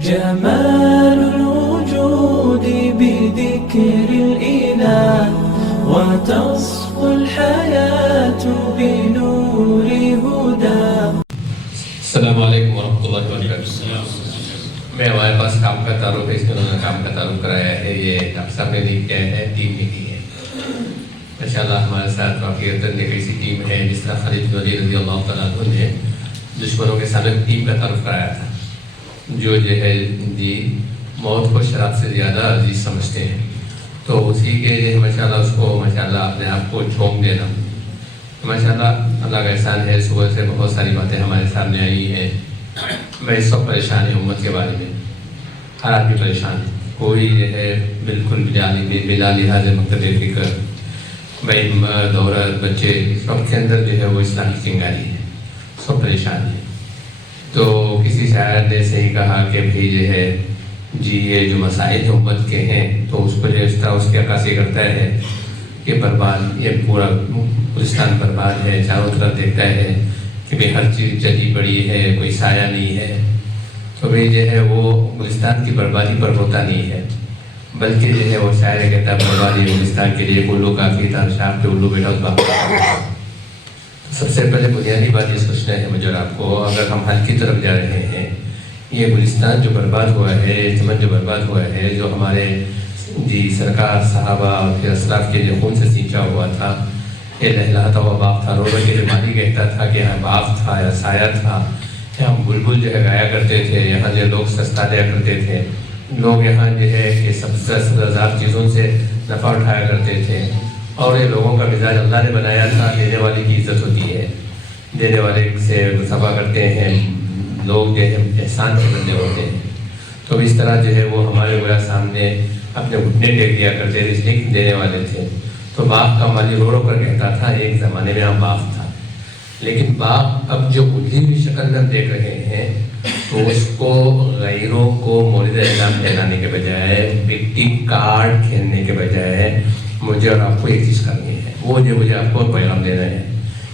جمال الوجود بذكر الإله وتصفو الحياة بنور هداه. السلام علیکم ورحمۃ اللہ وبرکاتہ. میں ہمارے پاس کام کا تعارف ہے، اس میں انہوں نے کام کا تعارف کرایا ہے. یہ ڈاکٹر صاحب نے نہیں کیا ہے، ٹیم نے کی ہے. ماشاءاللہ ہمارے ساتھ واقعیتاً ایک ایسی ٹیم ہے جس طرح خالد بن ولید رضی اللہ تعالیٰ عنہ نے دشمنوں کے سامنے ٹیم کا تعارف کرایا تھا، جو ہے جی موت کو شراب سے زیادہ عزیز سمجھتے ہیں. تو اسی کے ماشاءاللہ اس کو ماشاءاللہ اپنے آپ کو جھونک دینا ماشاءاللہ اللہ کا احسان ہے. صبح سے بہت ساری باتیں ہمارے سامنے آئی ہیں. میں اس وقت پریشان ہوں امت کے بارے میں، ہر آدمی پریشان ہے. کوئی جو ہے بالکل بلا لحاظ مقتد فکر، بھائی مرد عورت بچے سب کے اندر جو ہے وہ اسلامی چنگاری ہے، سب پریشان ہیں. تو کسی شاعر نے صحیح کہا کہ بھئی جو ہے جی یہ جو مسائل امت کے ہیں تو اس کو جو اس طرح اس کی عکاسی کرتا ہے کہ برباد، یہ پورا گلستان برباد ہے. چاروں طرف دیکھتا ہے کہ بھئی ہر چیز جلی پڑی ہے، کوئی سایہ نہیں ہے. تو بھئی جو ہے وہ گلستان کی بربادی پر ہوتا نہیں ہے، بلکہ جو ہے وہ شاعر کہتا ہے بربادی گلستان کے لیے الو کافی تھا، شام پہ الو بیٹھا اس بات. سب سے پہلے بنیادی بات یہ سوچنا ہے مجھے آپ کو، اگر ہم حل کی طرف جا رہے ہیں، یہ گلستان جو برباد ہوا ہے، چمن جو برباد ہوا ہے، جو ہمارے جی سرکار صحابہ اور پھر اسلاف کے جو خون سے سینچا ہوا تھا، یہ لہلاتا ہوا باغ تھا. رو کے جو مالی کہتا تھا کہ یہاں باغ تھا یا سایہ تھا، یہاں بلبل جو ہے گایا کرتے تھے، یہاں جو لوگ سستا دیا کرتے تھے، لوگ یہاں جو ہے کہ سبزار چیزوں سے نفع اٹھایا کرتے تھے. اور یہ لوگوں کا مزاج اللہ نے بنایا تھا، دینے والے کی عزت ہوتی ہے، دینے والے سے مصافحہ کرتے ہیں لوگ، جو ہے احسان کے بندے ہوتے ہیں. تو اس طرح جو ہے وہ ہمارے گویا سامنے اپنے گھٹنے ٹیک دیا کرتے تھے، اس لیے دینے والے تھے. تو باغ کا مالی رو رو کر کہتا تھا ایک زمانے میں یہاں باغ تھا، لیکن باغ اب جو بدلی ہوئی شکل میں ہم دیکھ رہے ہیں تو اس کو غیروں کو مورد احترام پہنانے کے بجائے، مٹی کاٹ کھیلنے کے بجائے مجھے اور آپ کو ایک چیز کرنی ہے. وہ جو مجھے آپ کو پیغام دے رہے ہیں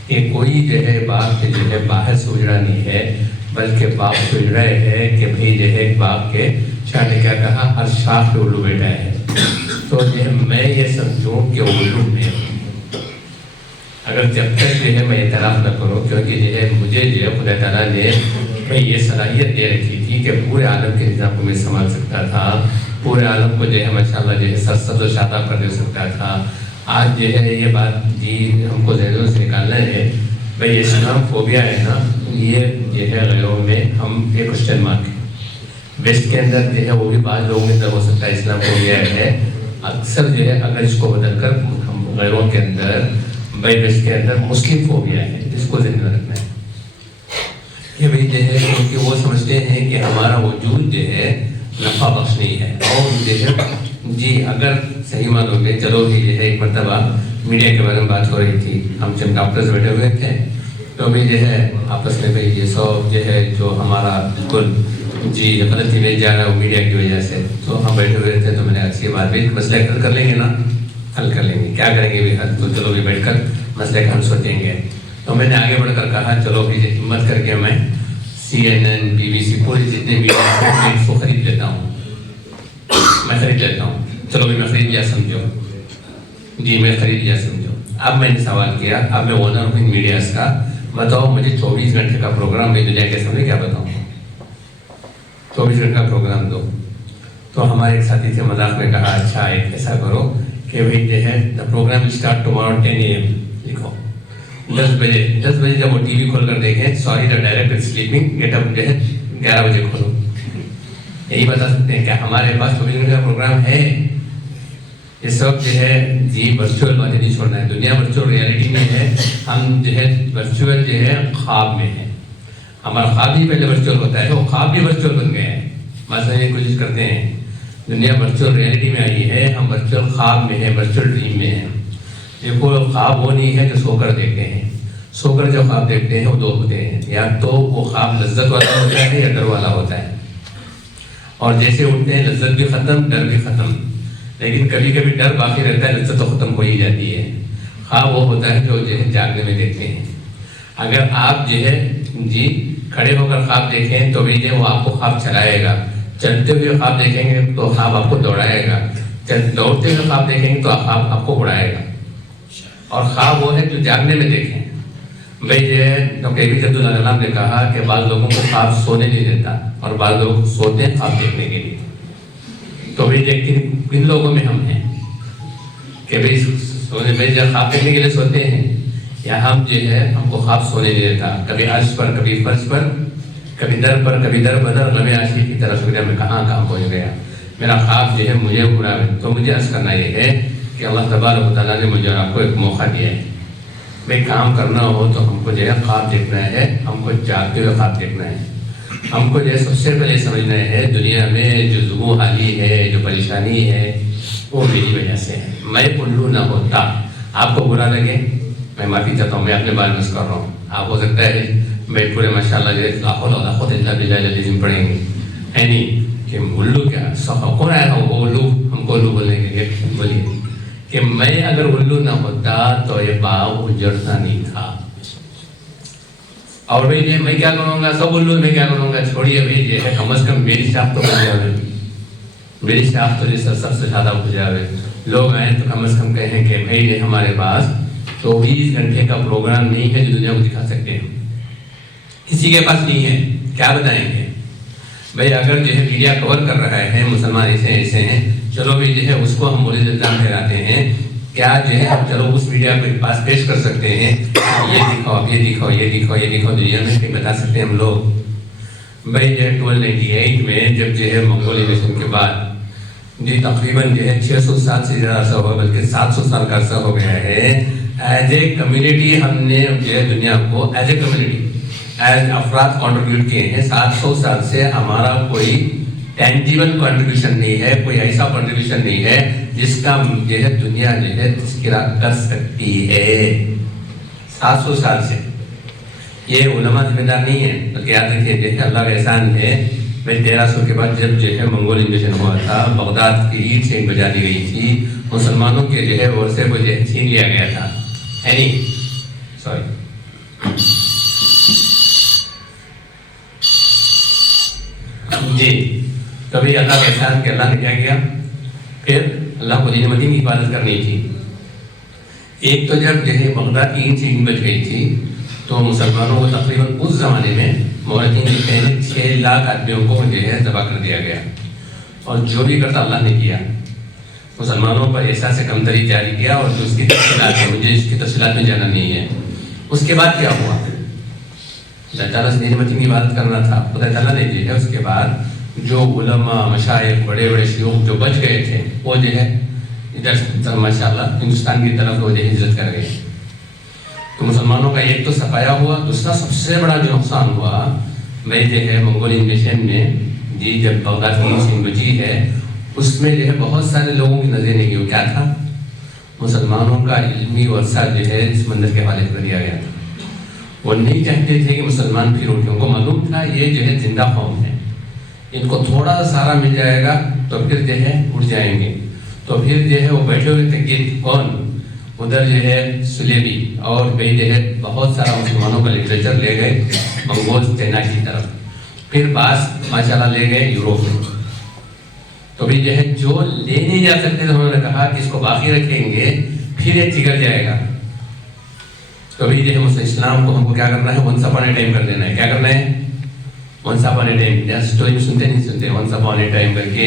کہ کوئی جو ہے باغ کے جو ہے باہر سے اجڑا نہیں ہے، بلکہ باغ سے اجڑا ہے کہ بھئی جو ہے باغ کے شاہ نے کیا کہا، ہر شاخ پہ الو بیٹھا ہے. تو جو ہے میں یہ سمجھوں کہ الو میں اگر جب تک جو ہے میں اعتراف نہ کروں، کیونکہ جو ہے مجھے جو ہے خدا تعالیٰ نے میں یہ صلاحیت دے رکھی تھی کہ پورے عالم کے نظام کو میں سنبھال سکتا تھا، پورے عالم کو جو ہے ماشاءاللہ جو ہے سرسبز و شاداب کر دے سکتا تھا. آج جو ہے یہ بات جی ہم کو ذہنوں سے نکالنا ہے. بھئی اسلام فوبیا ہے نا، یہ جو ہے غیروں میں ہم ایک کوشچن مارک ہے. ویسٹ کے اندر جو ہے وہ بھی بعض لوگوں کے اندر ہو سکتا ہے اسلام فوبیا ہے. اکثر جو ہے اگر اس کو بدل کر ہم غیروں کے اندر، بھئی ویسٹ کے اندر مسلم فوبیا ہے، اس کو ذہن میں رکھنا ہے. یہ بھئی جو ہے کیونکہ وہ سمجھتے ہیں کہ ہمارا وجود جو ہے نفع بخش نہیں ہے. اور جو ہے جی اگر صحیح معلوم ہے، چلو بھی جو ہے ایک مرتبہ میڈیا کے بارے میں بات ہو رہی تھی، ہم چند ڈاکٹرز بیٹھے ہوئے تھے، تو بھی جو ہے آپس میں بھئی یہ سب جو ہے جو ہمارا بالکل جی غلط امیج جا رہا ہے وہ میڈیا کی وجہ سے. تو ہم بیٹھے ہوئے تھے تو میں نے اچھی بات بھی مسئلہ حل کر لیں گے نا، حل کر لیں گے، کیا کریں گے بھی حل، تو چلو بھی بیٹھ کر مسئلے کا حل سوچیں گے. تو میں نے آگے بڑھ کر کہا چلو بھی ہمت کر کے میں CNN BBC پوری جتنے میڈیا کو خرید لیتا ہوں، میں خرید لیتا ہوں. چلو بھی میں خرید لیا سمجھو، جی میں خرید لیا سمجھو. اب میں نے سوال کیا، اب میں اونر ہوں ان میڈیاز کا، بتاؤ مجھے 24 گھنٹے کا پروگرام میں دنیا کے سامنے کیا بتاؤں، 24 گھنٹے کا پروگرام دو. تو ہمارے ایک ساتھی سے مذاق میں کہا اچھا ایک ایسا کرو کہ بھئی جو ہے دا پروگرام اسٹارٹ ٹمارو 10 AM لکھو، 10 بجے جب وہ ٹی وی کھول کر دیکھیں، sorry the director sleeping, get up جو ہے 11 بجے کھولو. یہی بتا سکتے ہیں کہ ہمارے پاس 24 گھنٹے کا پروگرام ہے. اس وقت جو ہے جی ورچوئل باتیں نہیں چھوڑنا ہے، دنیا ورچوئل ریئلٹی میں ہے، ہم جو ہے ورچوئل جو ہے خواب میں ہے. ہمارا خواب ہی پہلے ورچوئل ہوتا ہے، وہ خواب بھی ورچوئل بن گئے ہیں. مثلاً یہ کوشش کرتے ہیں، دنیا ورچوئل ریئلٹی میں آئی ہے، ہم ورچوئل خواب میں ہیں، ورچوئل ڈریم میں ہیں. دیکھو خواب وہ نہیں ہے جو سو کر دیکھتے ہیں، سو کر جو خواب دیکھتے ہیں وہ دو ہوتے ہیں، یا تو وہ خواب لذت والا ہوتا ہے یا ڈر والا ہوتا ہے. اور جیسے اٹھتے ہیں لذت بھی ختم، ڈر بھی ختم. لیکن کبھی کبھی ڈر باقی رہتا ہے، لذت تو ختم ہو ہی جاتی ہے. خواب وہ ہوتا ہے جو ہے جاگنے میں دیکھتے ہیں. اگر آپ جو ہے جی کھڑے ہو کر خواب دیکھیں تو بھی وہ آپ کو خواب چلائے گا، چلتے ہوئے خواب دیکھیں گے تو خواب آپ کو دوڑائے گا، دوڑتے ہوئے خواب دیکھیں گے تو خواب آپ کو اڑائے گا. اور خواب وہ ہے جو جاگنے میں دیکھیں. بھائی یہ ڈاکٹر اے پی جے عبد الکلام نے کہا کہ بعض لوگوں کو خواب سونے نہیں دیتا اور بعض لوگ سوتے ہیں خواب دیکھنے کے لیے. تو بھائی کن لوگوں میں ہم ہیں کہ بھائی سونے میں جب خواب دیکھنے کے لیے سوتے ہیں، یا ہم جو ہے ہم کو خواب سونے نہیں دیتا، کبھی عرش پر کبھی فرش پر، کبھی در پر کبھی در بدر، غم عاشقی کی طرف گیا میں کہاں پہنچ گیا، میرا خواب جو ہے مجھے برا ہے. تو مجھے عرض کرنا یہ ہے کہ اللہ تبارک و تعالیٰ نے مجھے آپ کو ایک موقع دیا ہے. بھائی کام کرنا ہو تو ہم کو جو ہے خواب دیکھنا ہے، ہم کو جاگتے ہوئے خواب دیکھنا ہے. ہم کو جو ہے سب سے پہلے سمجھنا ہے دنیا میں جو ذبح حالی ہے، جو پریشانی ہے، وہ میری وجہ سے ہے. میں الو نہ ہوتا، آپ کو برا لگے میں معافی چاہتا ہوں، میں اپنے بارے میں کر رہا ہوں. آپ ہو سکتا ہے میں پورے ماشاء اللہ لا حول ولا قوت الا باللہ العظیم پڑھیں گے، ہے نہیں کہ الو کیا کون آیا تھا وہ الو، ہم کو الو بولیں گے. بولیے کہ میں اگر الو نہ ہوتا تو یہ باغ اجڑتا نہیں تھا. اور بھائی میں کیا کروں گا، سب الو میں کیا کروں گا، چھوڑیے بھائی یہ ہے کم از کم میری اسٹاف تو بن جاوے، میری اسٹاف تو سب سے زیادہ ہو جاوے. لوگ آئیں تو کم از کم کہیں کہ بھائی یہ ہمارے پاس 24 گھنٹے کا پروگرام نہیں ہے جو دنیا کو دکھا سکتے ہیں، کسی کے پاس نہیں ہے، کیا بتائیں گے. بھائی اگر جو ہے میڈیا کور کر رہا ہے مسلمان ایسے ہیں، چلو بھائی جو ہے اس کو ہم مورد الزام ٹھہراتے ہیں، کیا جو ہے ہم چلو اس میڈیا کے پاس پیش کر سکتے ہیں، یہ دکھاؤ یہ دکھاؤ یہ دکھاؤ یہ دکھاؤ، دنیا میں کہیں بتا سکتے ہیں ہم لوگ. بھائی جو ہے 1298 میں جب جو ہے منگول انویژن کے بعد جی تقریباً جو ہے 600 سال سے زیادہ عرصہ ہوا، بلکہ 700 سال کا عرصہ ہو گیا ہے. ایز اے کمیونٹی ہم نے جو ہے دنیا کو ایز اے کمیونٹی ایز افراد کنٹریبیوٹ کیے ہیں. 700 سال سے ہمارا کوئی ٹینجیبل کنٹریبیوشن نہیں ہے، کوئی ایسا کنٹریبیوشن نہیں ہے جس کا جو ہے دنیا جو ہے تذکرہ کر سکتی ہے. 700 سال سے یہ علماء ذمہ دار نہیں ہے، بلکہ یاد رکھیے جو ہے اللہ کا احسان ہے. میں 1300 کے بعد جب جو ہے منگول انویژن ہوا تھا، بغداد کی ریڈ سے بجا دی گئی تھی، مسلمانوں کے جو ہے ورثے کو جو ہے چھین لیا گیا تھا، ہے نہیں سوری جی. کبھی اللہ کا احسان کہ اللہ نے کیا کیا، پھر اللہ کو دین مدین کی حفاظت کرنی تھی. ایک تو جب جو ہے بغداد کی اینٹ سے بچ گئی تھی تو مسلمانوں کو تقریباً اس زمانے میں مورخین لکھتے ہیں 6 لاکھ آدمیوں کو جو ہے ذبح کر دیا گیا. اور جو بھی کرتا اللہ نے کیا، مسلمانوں پر احساس کمتری جاری کیا. اور جو اس کی تفصیلات ہے، مجھے اس کی تفصیلات میں جانا نہیں ہے. اس کے بعد کیا ہوا، اللہ تعالیٰ سے دین مدین کی عبادت کرنا تھا. خدا تعالیٰ نے جو ہے اس کے بعد جو علماء مشائخ بڑے بڑے شیوخ جو بچ گئے تھے وہ جو ہے ادھر ماشاءاللہ ہندوستان کی طرف وہ جو ہجرت کر گئے. تو مسلمانوں کا ایک تو صفایا ہوا. دوسرا سب سے بڑا جو نقصان ہوا میں جو ہے منگول انویژن میں جی جب بغداد کی سین بچی ہے اس میں جو ہے بہت سارے لوگوں کی نظر نہیں گئی. کیا تھا، مسلمانوں کا علمی ورثہ جو ہے سمندر کے حوالے کر دیا گیا تھا. وہ نہیں چاہتے تھے کہ مسلمان پھر اٹھیں. ان کو معلوم تھا یہ جو ہے زندہ قوم ہے، ان کو تھوڑا سا سہارا مل جائے گا تو پھر جو ہے اٹھ جائیں گے. تو پھر جو ہے وہ بیٹھے ہوئے تھے کہ کون، ادھر جو ہے سلیبی اور بھائی جو ہے بہت سارا مسلمانوں کا لٹریچر لے گئے منگول چائنا کی طرف. پھر بعض ماشاءاللہ لے گئے یوروپ میں. تو بھی جو ہے جو لے نہیں جا سکتے تو انہوں نے کہا کہ اس کو باقی رکھیں گے پھر یہ چگڑ جائے گا. تو بھی جو ہے مسلم اسلام کو ہم کو کیا کرنا ہے، ونس اپان اے ٹائم کر دینا ہے. کیا کرنا ہے، once upon a time. Story سنتے نہیں سنتے، ونس اپان اے ٹائم کر کے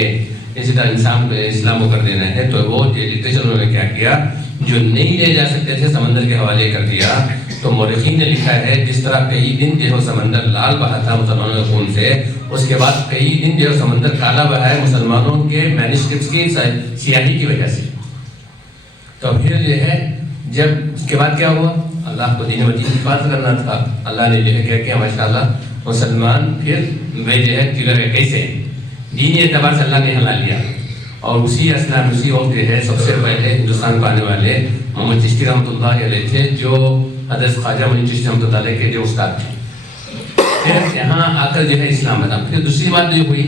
اسی طرح انسان کو اسلام کو کر دینا ہے. تو وہ لٹریچر انہوں نے کیا کیا، جو نہیں لے جا سکتے تھے سمندر کے حوالے کر دیا. تو مورخین نے لکھا ہے جس طرح کئی دن جو ہے سمندر لال بہا تھا مسلمانوں کے خون سے، اس کے بعد کئی دن جو ہے سمندر کالا بہا ہے مسلمانوں کے مینuscripts کی سیاہی کی وجہ سے. تو پھر جو ہے جب اس کے بعد کیا ہوا، اللہ کو دین مدین کی حفاظت کرنا تھا. اللہ نے جو ہے کیا کیا ماشاءاللہ مسلمان پھر میں جو ہے چگڑ گئے. کیسے، دینی اعتبار سے اللہ نے ہلا لیا. اور اسی اسلام اسی وقت جو ہے سب سے پہلے ہندوستان کو آنے والے محمد چشتی رحمۃ اللہ علیہ تھے، جو حضرت خواجہ معین چشتی رحمۃ اللہ علیہ کے جو استاد تھے. پھر یہاں آ کر جو ہے اسلام بنا. پھر دوسری بات جو ہوئی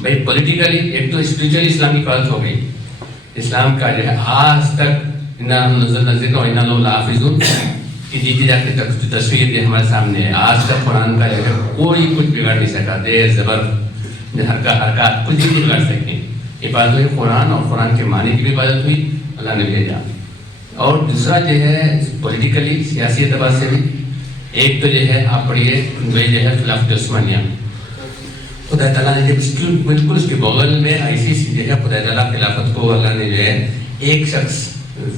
بھائی پولیٹیکلی، ایک تو اسپریچولی اسلام کی حفاظت ہو گئی. اسلام کا جو ہے آج تک کی جیتی جاتی تصویر جو ہمارے سامنے ہے، آج تک قرآن کا جو ہے کوئی کچھ بگاڑ نہیں سکا. دیر زبر حرکات کچھ بھی نہیں کر سکتے. حفاظت ہوئی قرآن اور قرآن کے معنی کی بھی حفاظت ہوئی, اللہ نے بھیجا. اور دوسرا جو ہے پولیٹیکلی سیاسی اعتبار سے بھی ایک تو جو ہے آپ پڑھیے وہ جو ہے خلافت عثمانیہ, خدا تعالیٰ نے جب بالکل اس کے بغل میں ایسی جو ہے خدا تعالیٰ خلافت کو اللہ نے جو ہے ایک شخص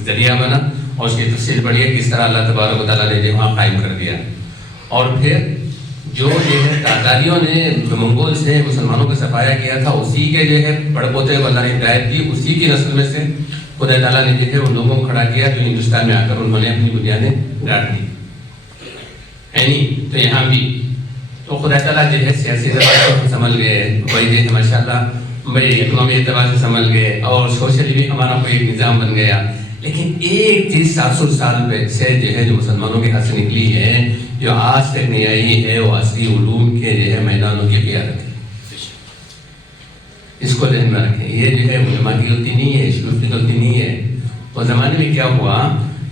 ذریعہ بنا, اور اس کی تفصیل پڑھی ہے کس طرح اللہ تبارک و تعالیٰ نے جو وہاں قائم کر دیا. اور پھر جو ہے تاتاریوں نے منگول سے مسلمانوں کو صفایا کیا تھا, اسی کے جو ہے بڑے پوتے کو اللہ نے ہدایت دی, اسی کی نسل میں سے خدا تعالیٰ نے جو ہے ان لوگوں کو کھڑا کیا جو ہندوستان میں آ کر انہوں نے اپنی بنیادیں گاڑ دی ہے نہیں. تو یہاں بھی تو خدا تعالیٰ جو ہے سیاسی اعتبار سے سنبھل گئے, وہی جو ہے ماشاء اللہ بھائی اکنامی اعتبار سے سنبھل گئے, اور سوشلی بھی ہمارا کوئی ایک نظام بن گیا. لیکن ایک چیز 700 سال سے جو ہے جو مسلمانوں کے ہاتھ سے نکلی ہے, جو آج تک نہیں آئی ہے, وہ عصری علوم کے جو ہے میدانوں کی قیادت ہے. اس کو ذہن میں رکھیں, یہ جو ہے علماء کی غلطی نہیں ہے, شیوخ کی غلطی نہیں ہے. اس زمانے میں کیا ہوا,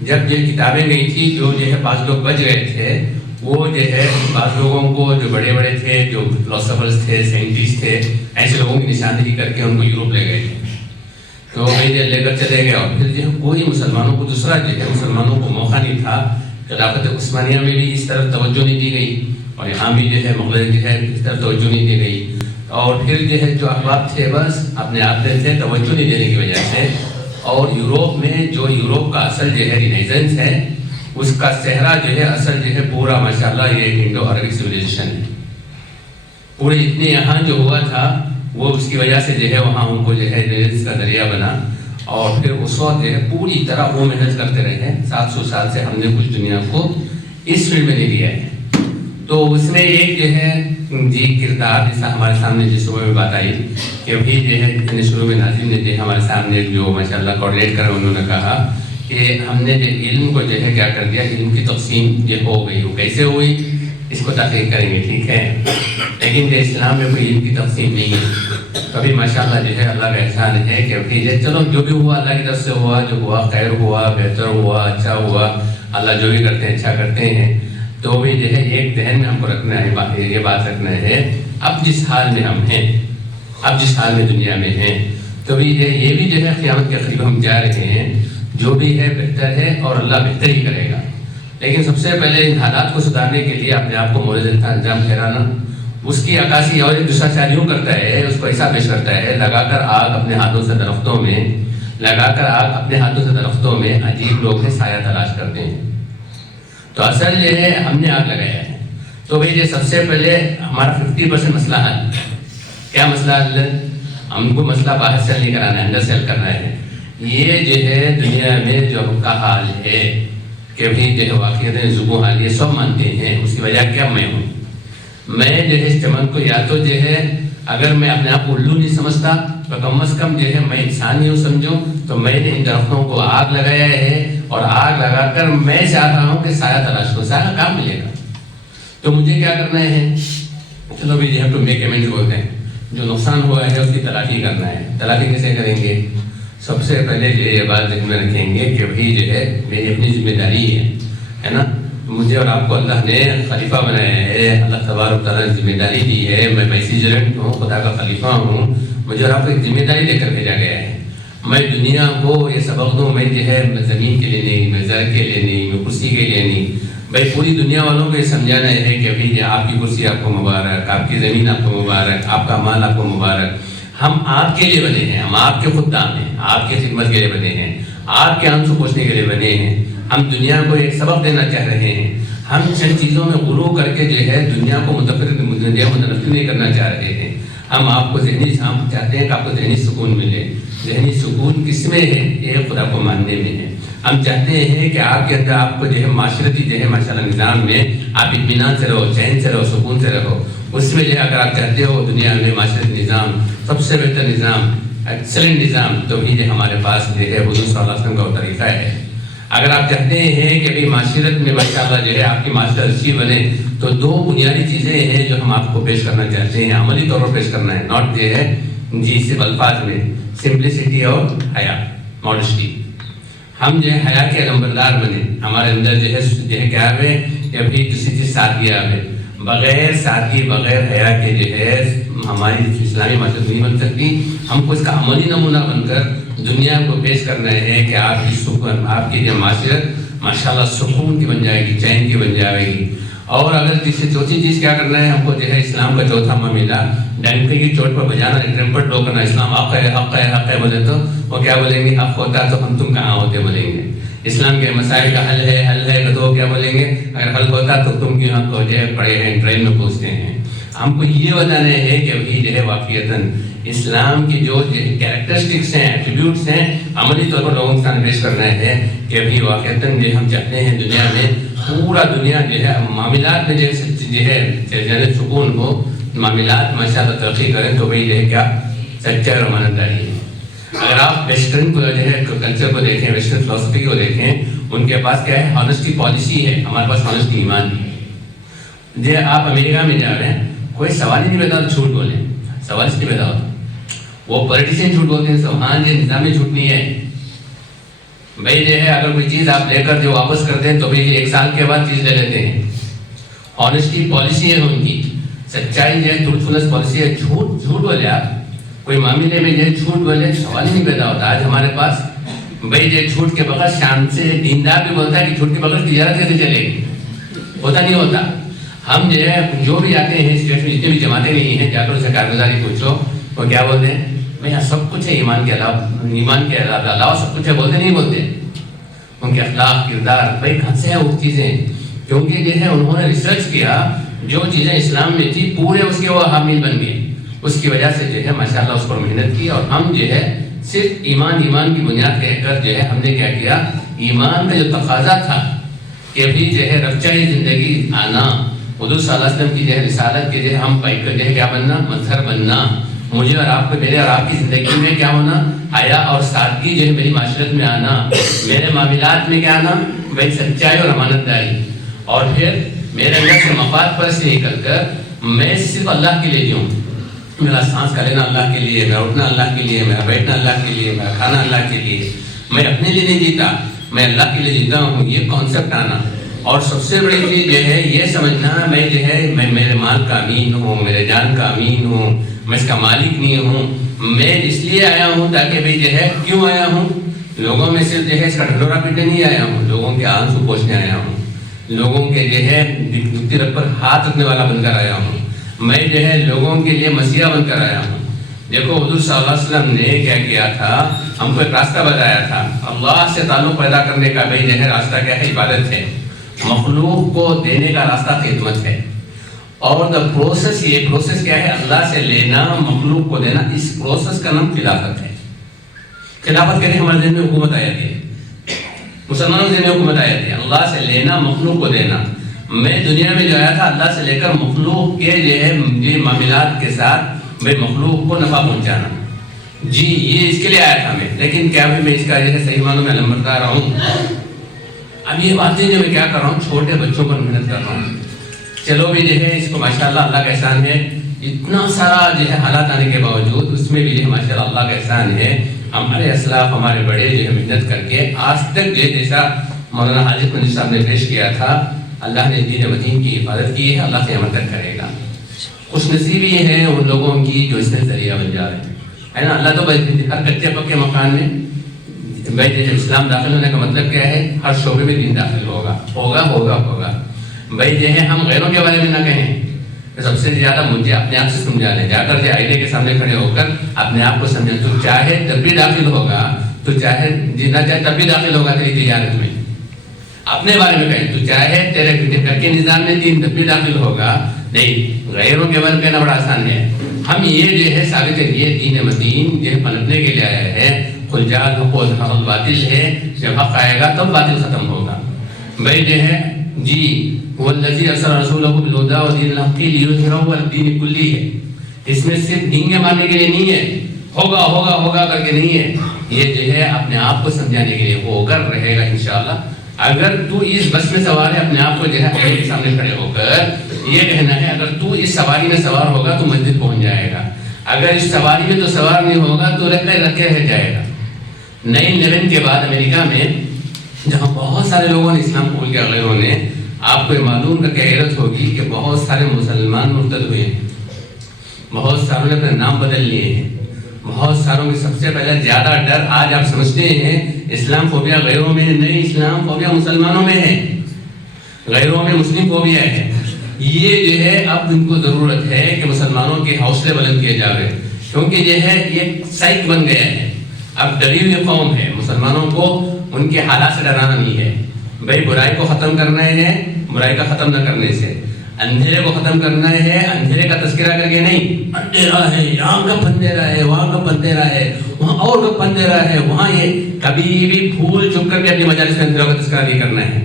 جب یہ کتابیں گئی تھی جو ہے بعض لوگ بچ گئے تھے, وہ جو ہے بعض لوگوں کو جو بڑے بڑے تھے, جو فلاسفرز تھے, سائنٹسٹ تھے, ایسے لوگوں کی نشاندہی کر کے ان کو یوروپ لے گئے تھے. تو یہ لے کر چلے گئے, اور پھر جو ہے کوئی مسلمانوں کو دوسرا جو ہے مسلمانوں کو موقع نہیں تھا. خلافت عثمانیہ میں بھی اس طرف توجہ نہیں دی گئی, اور یہاں بھی جو ہے مغل جو ہے اس طرف توجہ نہیں دی گئی. اور پھر جو ہے جو احباب تھے بس اپنے آپ میں تھے, توجہ نہیں دینے کی وجہ سے. اور یوروپ میں جو یوروپ کا اصل جو ہے رینیسنس ہے, اس کا صحرا جو ہے اصل جو ہے پورا ماشاءاللہ یہ انڈو عربک سویلائزیشن ہے. پورے جتنے یہاں جو ہوا تھا وہ اس کی وجہ سے جو ہے وہاں ان کو جو ہے رینیسنس کا ذریعہ بنا. اور پھر اس وقت جو ہے پوری طرح وہ محنت کرتے رہے. 700 سال سے ہم نے کچھ دنیا کو اس فیلڈ میں نہیں لیا ہے. تو اس میں ایک جو ہے جی کردار جیسا ہمارے سامنے جس شعبے میں بات آئی کہ ابھی جو ہے شروع میں ناظرین نے جو ہمارے سامنے جو ماشاءاللہ کوآرڈینیٹ کر انہوں نے کہا کہ ہم نے جو علم کو جو ہے کیا کر دیا, علم کی تقسیم جو ہو گئی, وہ کیسے ہوئی اس کو تحقیق کریں گے, ٹھیک ہے. لیکن جو اسلام میں کوئی علم کی تقسیم نہیں ہے. کبھی ماشاءاللہ جو ہے اللہ کا احسان ہے کہ ابھی چلو جو بھی ہوا اللہ کی طرف سے ہوا, جو ہوا خیر ہوا, بہتر ہوا, اچھا ہوا. اللہ جو بھی کرتے ہیں اچھا کرتے ہیں. تو بھی جو ہے ایک ذہن میں ہم کو رکھنا ہے, یہ بات رکھنا ہے اب جس حال میں ہم ہیں, اب جس حال میں دنیا میں ہیں, تو بھی یہ بھی جو ہے قیامت کے قریب ہم جا رہے ہیں. جو بھی ہے بہتر ہے اور اللہ بہتر ہی کرے گا. لیکن سب سے پہلے ان حالات کو سدھارنے کے لیے اپنے آپ کو مورد انجام ٹھہرانا, اس کی عکاسی اور ایک دوسرا شادیوں کرتا ہے, اس کو ایسا پیش کرتا ہے لگا کر آگ اپنے ہاتھوں سے درختوں میں, لگا کر آگ اپنے ہاتھوں سے درختوں میں, عجیب لوگ ہیں سایہ تلاش کرتے ہیں. تو اصل یہ ہے ہم نے آگ لگایا ہے. تو بھائی یہ سب سے پہلے ہمارا 50% مسئلہ حل. کیا مسئلہ حل ہے؟ ہم کو مسئلہ باہر سے نہیں کرانا ہے, اندر سے حل کرنا ہے. یہ جو ہے دنیا میں جو ہم کا حال ہے کہ بھی جو ہے واقعیت زبوں حال یہ سب مانتے ہیں. اس کی وجہ کیا میں ہوں, میں جو ہے اس چمن کو یا تو جو ہے اگر میں اپنے آپ کو الو نہیں سمجھتا تو کم از کم جو ہے میں انسان ہی ہوں سمجھو. تو میں نے ان درختوں کو آگ لگایا ہے, اور آگ لگا کر میں چاہ رہا ہوں کہ سایہ تلاش کو, سایہ کام ملے گا. تو مجھے کیا کرنا ہے, چلو بھی یہ تو میک ایمنٹ بولتے ہیں, جو نقصان ہوا ہے اس کی تلافی کرنا ہے. تلافی کیسے کریں گے؟ سب سے پہلے جو یہ بات ذہن میں رکھیں گے کہ بھائی جو ہے میری اپنی ذمہ داری ہے نا. مجھے اور آپ کو اللہ نے خلیفہ بنایا ہے, اللہ تبارک تعالیٰ نے ذمہ داری دی ہے. میں وائسیجرنٹ ہوں, خدا کا خلیفہ ہوں. مجھے اور آپ کو ایک ذمہ داری دے کر بھیجا گیا ہے. میں دنیا کو یہ سبق دوں, میں جو ہے زمین کے لیے نہیں, میں زر کے لیے نہیں, میں کرسی کے لیے نہیں. بھائی پوری دنیا والوں کو یہ سمجھانا ہے کہ بھائی آپ کی کرسی آپ کو مبارک, آپ کی زمین آپ کو مبارک, آپ کا مال آپ کو مبارک. ہم آپ کے لیے بنے ہیں, ہم آپ کے خدام ہیں, آپ کی خدمت کے لیے بنے ہیں, آپ کے آنسو پوچھنے کے لیے بنے ہیں. ہم دنیا کو ایک سبق دینا چاہ رہے ہیں. ہم چند چیزوں میں غرور کر کے جو ہے دنیا کو متنفر نہیں کرنا چاہ رہے ہیں. ہم آپ کو ہم چاہتے ہیں کہ آپ کو ذہنی سکون ملے. ذہنی سکون کس میں ہے؟ یہ خدا کو ماننے میں ہے. ہم چاہتے ہیں کہ آپ کے اندر آپ کو جو ہے معاشرتی جو ہے ماشاءاللہ نظام میں آپ اطمینان سے رہو, چین سے رہو, سکون سے رہو. اس میں جو ہے اگر آپ چاہتے ہو دنیا میں معاشرتی نظام سب سے بہتر نظام, ایکسلنٹ نظام, تو بھی ہمارے پاس جو ہے حضور صلی اللہ علیہ وسلم کا وہ طریقہ ہے. اگر آپ چاہتے ہیں کہ بھی معاشرت میں ماشاءاللہ جو ہے آپ کی معاشرت اچھی بنے, تو 2 بنیادی چیزیں ہیں جو ہم آپ کو پیش کرنا چاہتے ہیں, عملی طور پر پیش کرنا ہے, ناٹ جو ہے جی صرف الفاظ میں. سمپلسٹی اور حیا, ماڈسٹی. ہم جو ہے حیا کے علمبردار بنے. ہمارے اندر جو ہے کیا ہے کہ ابھی دوسری چیز سادگی آوے. بغیر سادگی, بغیر حیا کے جو ہے ہماری اسلامی معاشرت نہیں بن سکتی. ہم کو اس کا عملی نمونہ بن کر دنیا کو پیش کر رہے ہیں کہ آپ کی سکون، آپ کی جو معاشرت ماشاءاللہ سکون کی بن جائے گی، چین کی بن جائے گی. اور اگر چوتھی چیز کیا کرنا ہے، ہم کو جو ہے اسلام کا چوتھا معاملہ ڈنکے کی چوٹ پر بجانا، ٹرمپٹ لو کرنا، اسلام حق ہے حق ہے حق ہے بولے تو وہ کیا بولیں گے، حق ہوتا تو ہم تم کہاں ہوتے بولیں گے. اسلام کے مسائل کا حل ہے تو کیا بولیں گے، اگر حل ہوتا تو تم کیوں ہم کو جو ہے پڑے ہیں ٹرین میں پوچھتے ہیں. ہم کو یہ بتانا ہے کہ ابھی جو ہے واقعتاً اسلام کی جو کیریکٹرسٹکس ہیں، ایٹریبیوٹس ہیں، عملی طور پر لوگوں کے سامنے پیش کر رہے ہیں کہ ابھی واقعتاً جو ہم چاہتے ہیں دنیا میں پورا دنیا جو ہے معاملات میں جو ہے سکون ہو، معاملات ماشاءاللہ ترقی کریں تو بھائی جو ہے کیا سچائی اور امانتداری ہے. اگر آپ ویسٹرن کو جو ہے کلچر کو دیکھیں، ویسٹرن فلسفی کو دیکھیں، ان کے پاس کیا ہے، ہانسٹی پالیسی ہے. ہمارے پاس ہانسٹی ایمان ہے. جو آپ امریکہ میں جا رہے ہیں، کوئی سوال ہی نہیں پیدا ہوتا جھوٹ بولیں، سوال اس نہیں پیدا ہوتا. وہ پولیٹیشین جھوٹ بولتے ہیں، ہاں جی نظام میں جھوٹ نہیں ہے. بھائی جو ہے اگر کوئی چیز آپ لے کر جو واپس کرتے ہیں تو بھائی 1 سال کے بعد چیز لے لیتے ہیں. ہانسٹی پالیسی ہے ان کی، سچائی جو ہے ٹروتفلنس پالیسی ہے. جھوٹ بولے آپ کوئی معاملے میں جو جھوٹ بولے سوال ہی نہیں پیدا ہوتا. آج ہمارے پاس بھائی جو جھوٹ کے بغیر شان سے دیندار بھی بولتا ہے کہ جھوٹ کے بغیر تجارت کیسے چلے گی، ہوتا نہیں ہوتا. ہم جو ہے جو بھی آتے ہیں اسٹیٹ میں، جتنے بھی جماعتیں نہیں ہیں، جا کر اسے کارگزاری پوچھو وہ کیا بولتے ہیں، بھائی سب کچھ ہے ایمان کے علاوہ سب کچھ ہے بولتے نہیں بولتے. ان کے اخلاق کردار بھائی کہاں سے ہیں وہ چیزیں، کیونکہ جو ہے انہوں نے ریسرچ کیا، جو چیزیں اسلام میں تھی پورے اس کے وہ حامل بن گئے. اس کی وجہ سے جو ہے ماشاءاللہ اس پر محنت کی. اور ہم جو ہے صرف ایمان کی بنیاد کہہ کر جو ہے ہم نے کیا کیا، ایمان کا جو تقاضا تھا کہ ابھی جو ہے رفچائی زندگی آنا، حضور صلی اللہ علیہ وسلم کی جو ہے رسالت کے جو ہے ہم پائی کر جو ہے کیا بننا، مظہر بننا. مجھے اور آپ کو، میرے اور آپ کی زندگی میں کیا ہونا، حیا اور سادگی جو ہے میری معاشرت میں آنا، میرے معاملات میں کیا آنا، بھائی سچائی اور امانت داری. اور پھر میرے اندر سے مفاد پرست نکل کر میں صرف اللہ کے لیے جیوں. میرا سانس کا لینا اللہ کے لیے، میرا اٹھنا اللہ کے لیے، میرا بیٹھنا اللہ کے لیے، میرا کھانا اللہ کے لیے. میں اپنے لیے نہیں جیتا، میں اللہ کے لیے جیتا ہوں. یہ کانسیپٹ آنا. اور سب سے بڑی چیز جو ہے یہ سمجھنا، میں جو ہے میں میرے مال کا امین ہوں، میرے جان کا امین ہوں، میں اس کا مالک نہیں ہوں. میں اس لیے آیا ہوں تاکہ بھائی جو ہے کیوں آیا ہوں، لوگوں میں صرف جو ہے اس کا ڈھنڈورا پیٹنے نہیں آیا ہوں، لوگوں کے آنسو پوچھنے آیا ہوں، لوگوں کے جو ہے دکھتی رب پر ہاتھ رکھنے والا بن کر آیا ہوں. میں جو ہے لوگوں کے لیے مسیحا بن کر آیا ہوں. دیکھو حضور صلی اللہ علیہ وسلم نے کیا کیا تھا، ہم کو ایک راستہ بتایا تھا. اللہ سے تعلق پیدا کرنے کا بھائی جو ہے راستہ کیا ہے، عبادت ہے. مخلوق کو دینے کا راستہ خدمت ہے. اور دا پروسیس، یہ پروسیس کیا ہے، اللہ سے لینا مخلوق کو دینا. اس پروسیس کا نام خلافت ہے. خلافت کہتے ہیں ہمارے ذہن میں حکومت آئی ہے، مسلمانوں کے ذہن میں حکومت آئی ہے. اللہ سے لینا مخلوق کو دینا. میں دنیا میں جو آیا تھا اللہ سے لے کر مخلوق کے جو ہے یہ معاملات کے ساتھ میں مخلوق کو نفع پہنچانا. جی یہ اس کے لیے آیا تھا میں. لیکن کیا بھی میں اس کا جو ہے صحیح معنوں میں نمبردار رہا ہوں. اب یہ باتیں جو میں کیا کر رہا ہوں، چھوٹے بچوں پر محنت کر رہا ہوں. چلو بھی جو ہے اس کو ماشاءاللہ اللہ کا احسان ہے، اتنا سارا جو ہے حالات آنے کے باوجود اس میں بھی جو ہے ماشاءاللہ اللہ کا احسان ہے. ہمارے اسلاف، ہمارے بڑے جو ہے محنت کر کے آج تک جو جیسا مولانا حاجت منیب صاحب نے پیش کیا تھا، اللہ نے دین مدین کی حفاظت کی ہے. اللہ قیامت تک کرے گا. خوش نصیبی ہے ان لوگوں کی جو اس میں ذریعہ بن جا رہے ہیں نا. اللہ تو ہر کچے پکے مکان میں بھائی جب اسلام داخل ہونے کا مطلب کیا ہے، ہر شعبے میں دین داخل ہوگا ہوگا ہوگا ہوگا. بھائی جو ہے ہم غیروں کے بارے میں نہ کہیں. سب سے زیادہ مجھے اپنے آپ سے سمجھا لیں، جا کر جو آئینے کے سامنے کھڑے ہو کر اپنے آپ کو سمجھا. تو چاہے تب بھی داخل ہوگا، تو چاہے نہ چاہے تب بھی داخل ہوگا تیری تجارت میں. اپنے بارے میں کہیں تو چاہے تیرے گھر کے نظام میں دین تب بھی داخل ہوگا. نہیں، غیروں کے بارے میں کہنا بڑا آسان ہے. ہم یہ جو ہے ثابت ہے، یہ دین مدین جو ہے پنپنے کے لیے آیا ہے. قل جاء الحق وزهق الباطل ہے، جب حق آئے گا تب باطل ختم ہوگا. بھائی جو ہے جی هو الذی ارسل رسولہ بالہدی ودین الحق لیظہرہ علی الدین کلہ ہے. اس میں صرف ڈینگے مارنے کے لیے نہیں ہے، ہوگا ہوگا ہوگا کر کے نہیں ہے. یہ جو ہے اپنے آپ کو سمجھانے کے لیے ہو کر رہے گا انشاءاللہ. اگر تو اس بس میں سوار ہے، اپنے آپ کو جو ہے آئینے کے سامنے کھڑے ہو کر یہ کہنا ہے، اگر تو اس سواری میں سوار ہوگا تو مسجد پہنچ جائے گا. اگر اس سواری میں تو سوار نہیں ہوگا تو رہ جائے گا. 9/11 کے بعد امریکہ میں جہاں بہت سارے لوگوں نے اسلام قبول کیا، غیروں نے، آپ کو معلوم کر کے حیرت ہوگی کہ بہت سارے مسلمان مرتد ہوئے ہیں. بہت ساروں نے اپنے نام بدل لیے ہیں. بہت ساروں میں سب سے پہلے زیادہ ڈر آج آپ سمجھتے ہیں اسلام فوبیا غیروں میں نہیں، اسلام فوبیا مسلمانوں میں ہے، غیروں میں مسلم فوبیا ہے. یہ جو ہے اب ان کو ضرورت ہے کہ مسلمانوں کے حوصلے بلند کیے جاوے، کیونکہ یہ ہے یہ سائیک بن گیا ہے. اب ڈری ہوئی قوم ہے، مسلمانوں کو ان کے حالات سے ڈرانا نہیں ہے. بھائی برائی کو ختم کرنا ہے، برائی کا ختم نہ کرنے سے. اندھیرے کو ختم کرنا ہے، اندھیرے کا تذکرہ کر کے نہیں. اندھیرا ہے، یہاں کب اندھیرا ہے، وہاں کب اندھیرا ہے، وہاں اور کب اندھیرا ہے، وہاں یہ کبھی بھی بھول چک کر کے اپنی مجالس میں اندھیروں کا تذکرہ نہیں کرنا ہے.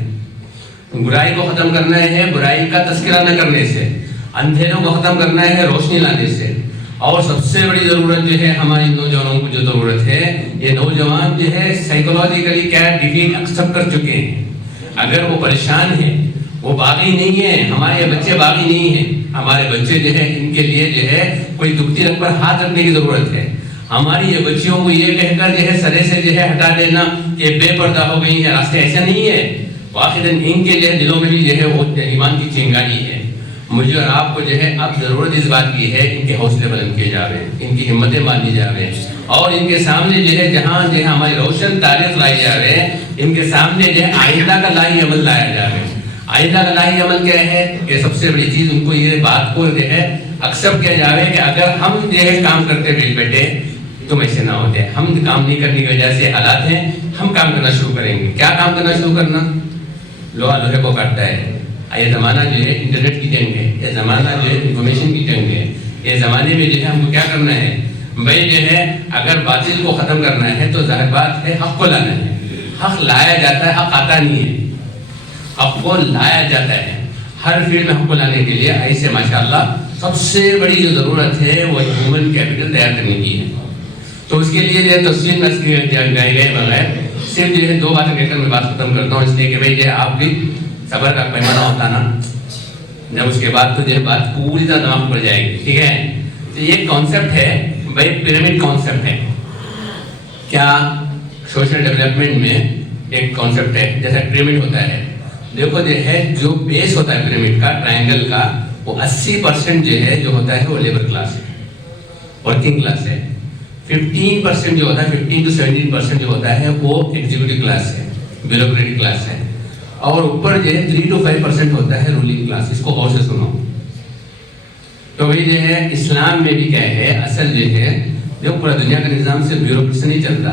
برائی کو ختم کرنا ہے برائی کا تذکرہ نہ کرنے سے، اندھیروں کو ختم کرنا ہے روشنی لانے سے. اور سب سے بڑی ضرورت جو ہے ہماری نوجوانوں کو جو ضرورت ہے، یہ نوجوان جو ہے سائیکولوجیکلی کیا ڈیفیٹ ایکسپٹ کر چکے ہیں. اگر وہ پریشان ہیں، وہ باغی نہیں ہیں، ہمارے بچے باغی نہیں ہیں. ہمارے بچے جو ہے ان کے لیے جو ہے کوئی دکھتی رگ پر ہاتھ رکھنے کی ضرورت ہے. ہماری یہ بچیوں کو یہ کہہ کر جو ہے سرے سے جو ہے ہٹا دینا کہ بے پردہ ہو گئی ہے راستے، ایسا نہیں ہے. واقعاً ان کے جو ہے دلوں میں بھی جو ہے وہ ایمان کی چنگاری ہے. مجھے اور آپ کو جو ہے اب ضرورت اس بات کی ہے ان کے حوصلے بلند کیے جاوے، ان کی ہمتیں باندھی جاوے، اور ان کے سامنے جو ہے جہاں جو ہے ہماری روشن تاریخ لائی جاوے، ان کے سامنے جو ہے آئندہ کا لائی عمل لایا جاوے. آئندہ کا لائی عمل کیا ہے کہ سب سے بڑی چیز ان کو یہ بات کو جو ہے ایکسپٹ کیا جاوے کہ اگر ہم جو ہے کام کرتے ہوئے بیٹے تم ایسے نہ ہوتے. ہم کام نہیں کرنے کی وجہ سے حالات ہیں، ہم کام کرنا شروع کریں گے. کیا کام کرنا شروع کرنا؟ لوہا لوہے کو کاٹتا ہے. یہ زمانہ جو ہے انٹرنیٹ کی جنگ ہے، یہ زمانہ جو ہے انفارمیشن کی جنگ ہے. یہ زمانے میں جو ہے ہم کو کیا کرنا ہے بھائی جو ہے اگر باطل کو ختم کرنا ہے تو ظاہر بات ہے حق کو لانا ہے. حق لایا جاتا ہے، حق آتا نہیں ہے. حق کو لایا جاتا ہے ہر فیلڈ میں. حق کو لانے کے لیے ایسے ماشاءاللہ سب سے بڑی جو ضرورت ہے وہ ہیومن کیپٹل تیار کرنے کی ہے. تو اس کے لیے جو ہے تفصیل میں گائے گئے بغیر صرف جو ہے دو باتیں کہہ کر میں بات ختم کرتا ہوں، اس لیے کہ بھائی جو ہے آپ بھی صبر کا پیمانہ ہوتا نا، جب اس کے بعد تو جو ہے بات پوری طرح دماغ پڑ جائے گی. ٹھیک ہے، تو یہ کانسیپٹ ہے بھائی پیرامڈ کانسیپٹ ہے. کیا سوشل ڈیولپمنٹ میں ایک کانسیپٹ ہے جیسا پیرامڈ ہوتا ہے. دیکھو جو ہے جو بیس ہوتا ہے پیرامڈ کا ٹرائنگل کا وہ 80% جو ہے جو ہوتا ہے وہ لیبر کلاس ہے، ورکنگ کلاس ہے. 15% جو ہوتا ہے 15 to 17% جو ہوتا ہے وہ ایگزیکٹو کلاس ہے، بیوروکریٹک کلاس ہے. اور اوپر جو ہے 3 to 5% ہوتا ہے رولنگ کلاس. اس کو غور سے سنو. تو وہی جو ہے اسلام میں بھی کیا ہے اصل جو ہے جو پورا دنیا کا نظام صرف بیوروکریسی سے نہیں چلتا،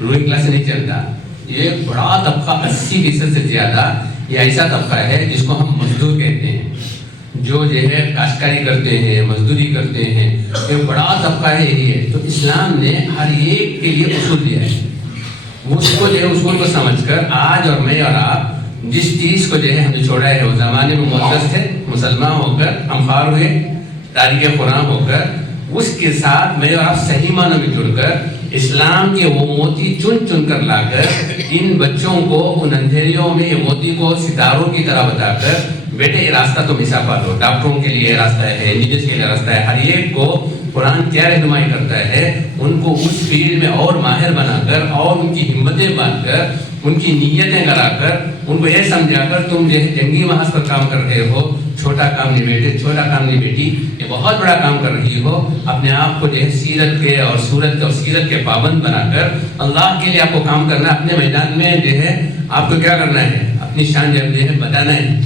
رولنگ کلاس سے نہیں چلتا. یہ بڑا طبقہ 80% سے زیادہ یہ ایسا طبقہ ہے جس کو ہم مزدور کہتے ہیں، جو ہے کاشتکاری کرتے ہیں، مزدوری کرتے ہیں. یہ بڑا طبقہ ہے یہی ہے. تو اسلام نے ہر ایک کے لیے اصول دیا ہے. اس کو جو ہے اصول کو سمجھ کر آج اور میں اور آپ جس چیز کو جو ہے ہم نے چھوڑا ہے وہ زمانے میں مقدس تھے، مسلمان ہو کر ہم خوار ہوئے، تاریخ قرآن ہو کر اس کے ساتھ میں اور آپ صحیح معنوں میں جڑ کر اسلام کے وہ موتی چن چن کر لا کر ان بچوں کو ان اندھیریوں میں یہ موتی کو ستاروں کی طرح بتا کر بیٹے یہ راستہ تم ایسا پالو. ڈاکٹروں کے لیے راستہ ہے، انجینئرز کے لیے راستہ ہے. ہر ایک کو قرآن کیا رہنمائی کرتا ہے ان کو اس فیلڈ میں اور ماہر بنا کر اور ان کی ہمتیں باندھ کر ان کی نیتیں کرا کر ان کو یہ سمجھا کر تم جو ہے جنگی محاذ پر کام کر رہے ہو، چھوٹا کام نہیں بیٹے، چھوٹا کام نہیں بیٹی، یہ بہت بڑا کام کر رہی ہو. اپنے آپ کو جو ہے سیرت کے اور صورت کے اور سیرت کے پابند بنا کر اللہ کے لیے آپ کو کام کرنا ہے. اپنے میدان میں جو ہے آپ کو کیا کرنا ہے اپنی شان جو ہے بتانا ہے.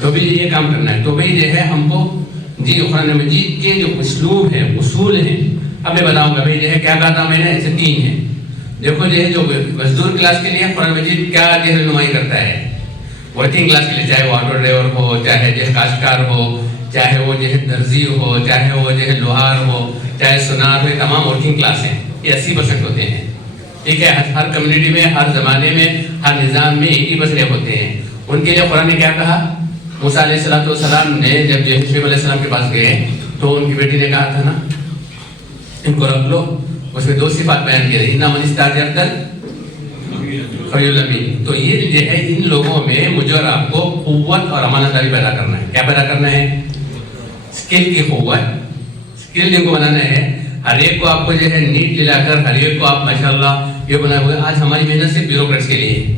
تو بھی یہ کام کرنا ہے. تو بھائی جو ہے ہم کو جی قرآن مجید کے جو اسلوب ہیں اصول ہیں اب میں بتاؤں گا. بھائی جو ہے کیا کہا تھا میں نے ایسے 3 ہیں. دیکھو جو ہے جو مزدور کلاس کے لیے قرآن مجید کیا جو ہے رہنمائی کرتا ہے ورکنگ کلاس کے لیے، چاہے وہ آٹو ڈرائیور ہو، چاہے جو ہے کاشتکار ہو، چاہے وہ جو ہے درزی ہو، چاہے وہ جو ہے لوہار ہو، چاہے سونار ہو. تمام ورکنگ کلاس ہیں. یہ 80% ہوتے ہیں. ٹھیک ہے، ہر کمیونٹی میں، ہر زمانے میں، ہر نظام میں 80% ہوتے ہیں. ان کے لیے قرآن نے کیا کہا؟ موسیٰ علیہ السلام نے جب جو شعیب علیہ السلام کے پاس گئے تو ان کی بیٹی نے کہا تھا نا ان کو رکھ لو. اس میں 2 صفات بیان کی رہی، اِنَّا مَنِ اسْتَأْجَرْتَ الْقَوِيُّ الْأَمِينُ. تو یہ جو ہے ان لوگوں میں مجھے اور آپ کو قوت اور امانت داری پیدا کرنا ہے. کیا پیدا کرنا ہے؟ اسکل کی قوت، اسکل ان کو بنانا ہے. ہر ایک کو آپ کو جو ہے نیٹ دلا کر ہر ایک کو آپ ماشاءاللہ یہ بنا ہوئے. آج ہماری محنت صرف بیوروکریٹس کے لیے ہے.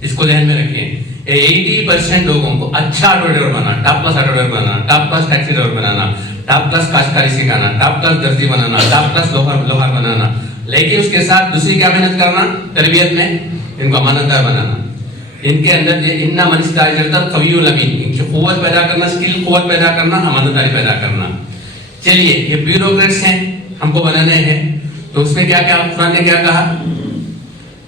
اس کو ذہن میں رکھیں. 80% لوگوں کو اچھا آٹو ڈرائیور بنانا، ٹاپ کلاس آٹو ڈرائیور بنانا، ٹاپ کلاس ٹیکسی ڈرائیور بنانا، ٹاپ کلاس کاشتکاری سکھانا, ٹاپ کلاس درزی بنانا, ٹاپ کلاس لوہار بنانا, لیکن اس کے ساتھ دوسری کیا محنت کرنا تربیت میں, ان کو امانت دار بنانا. ان کے اندر اننا من استاجرتا قوی الامین, ان کی قوت پیدا کرنا, اسکل قوت پیدا کرنا, امانت داری پیدا کرنا. چلیے یہ بیوروکریٹس ہیں, ہم کو بنانے ہیں, تو اس میں کیا کیا قرآن نے کیا کہا,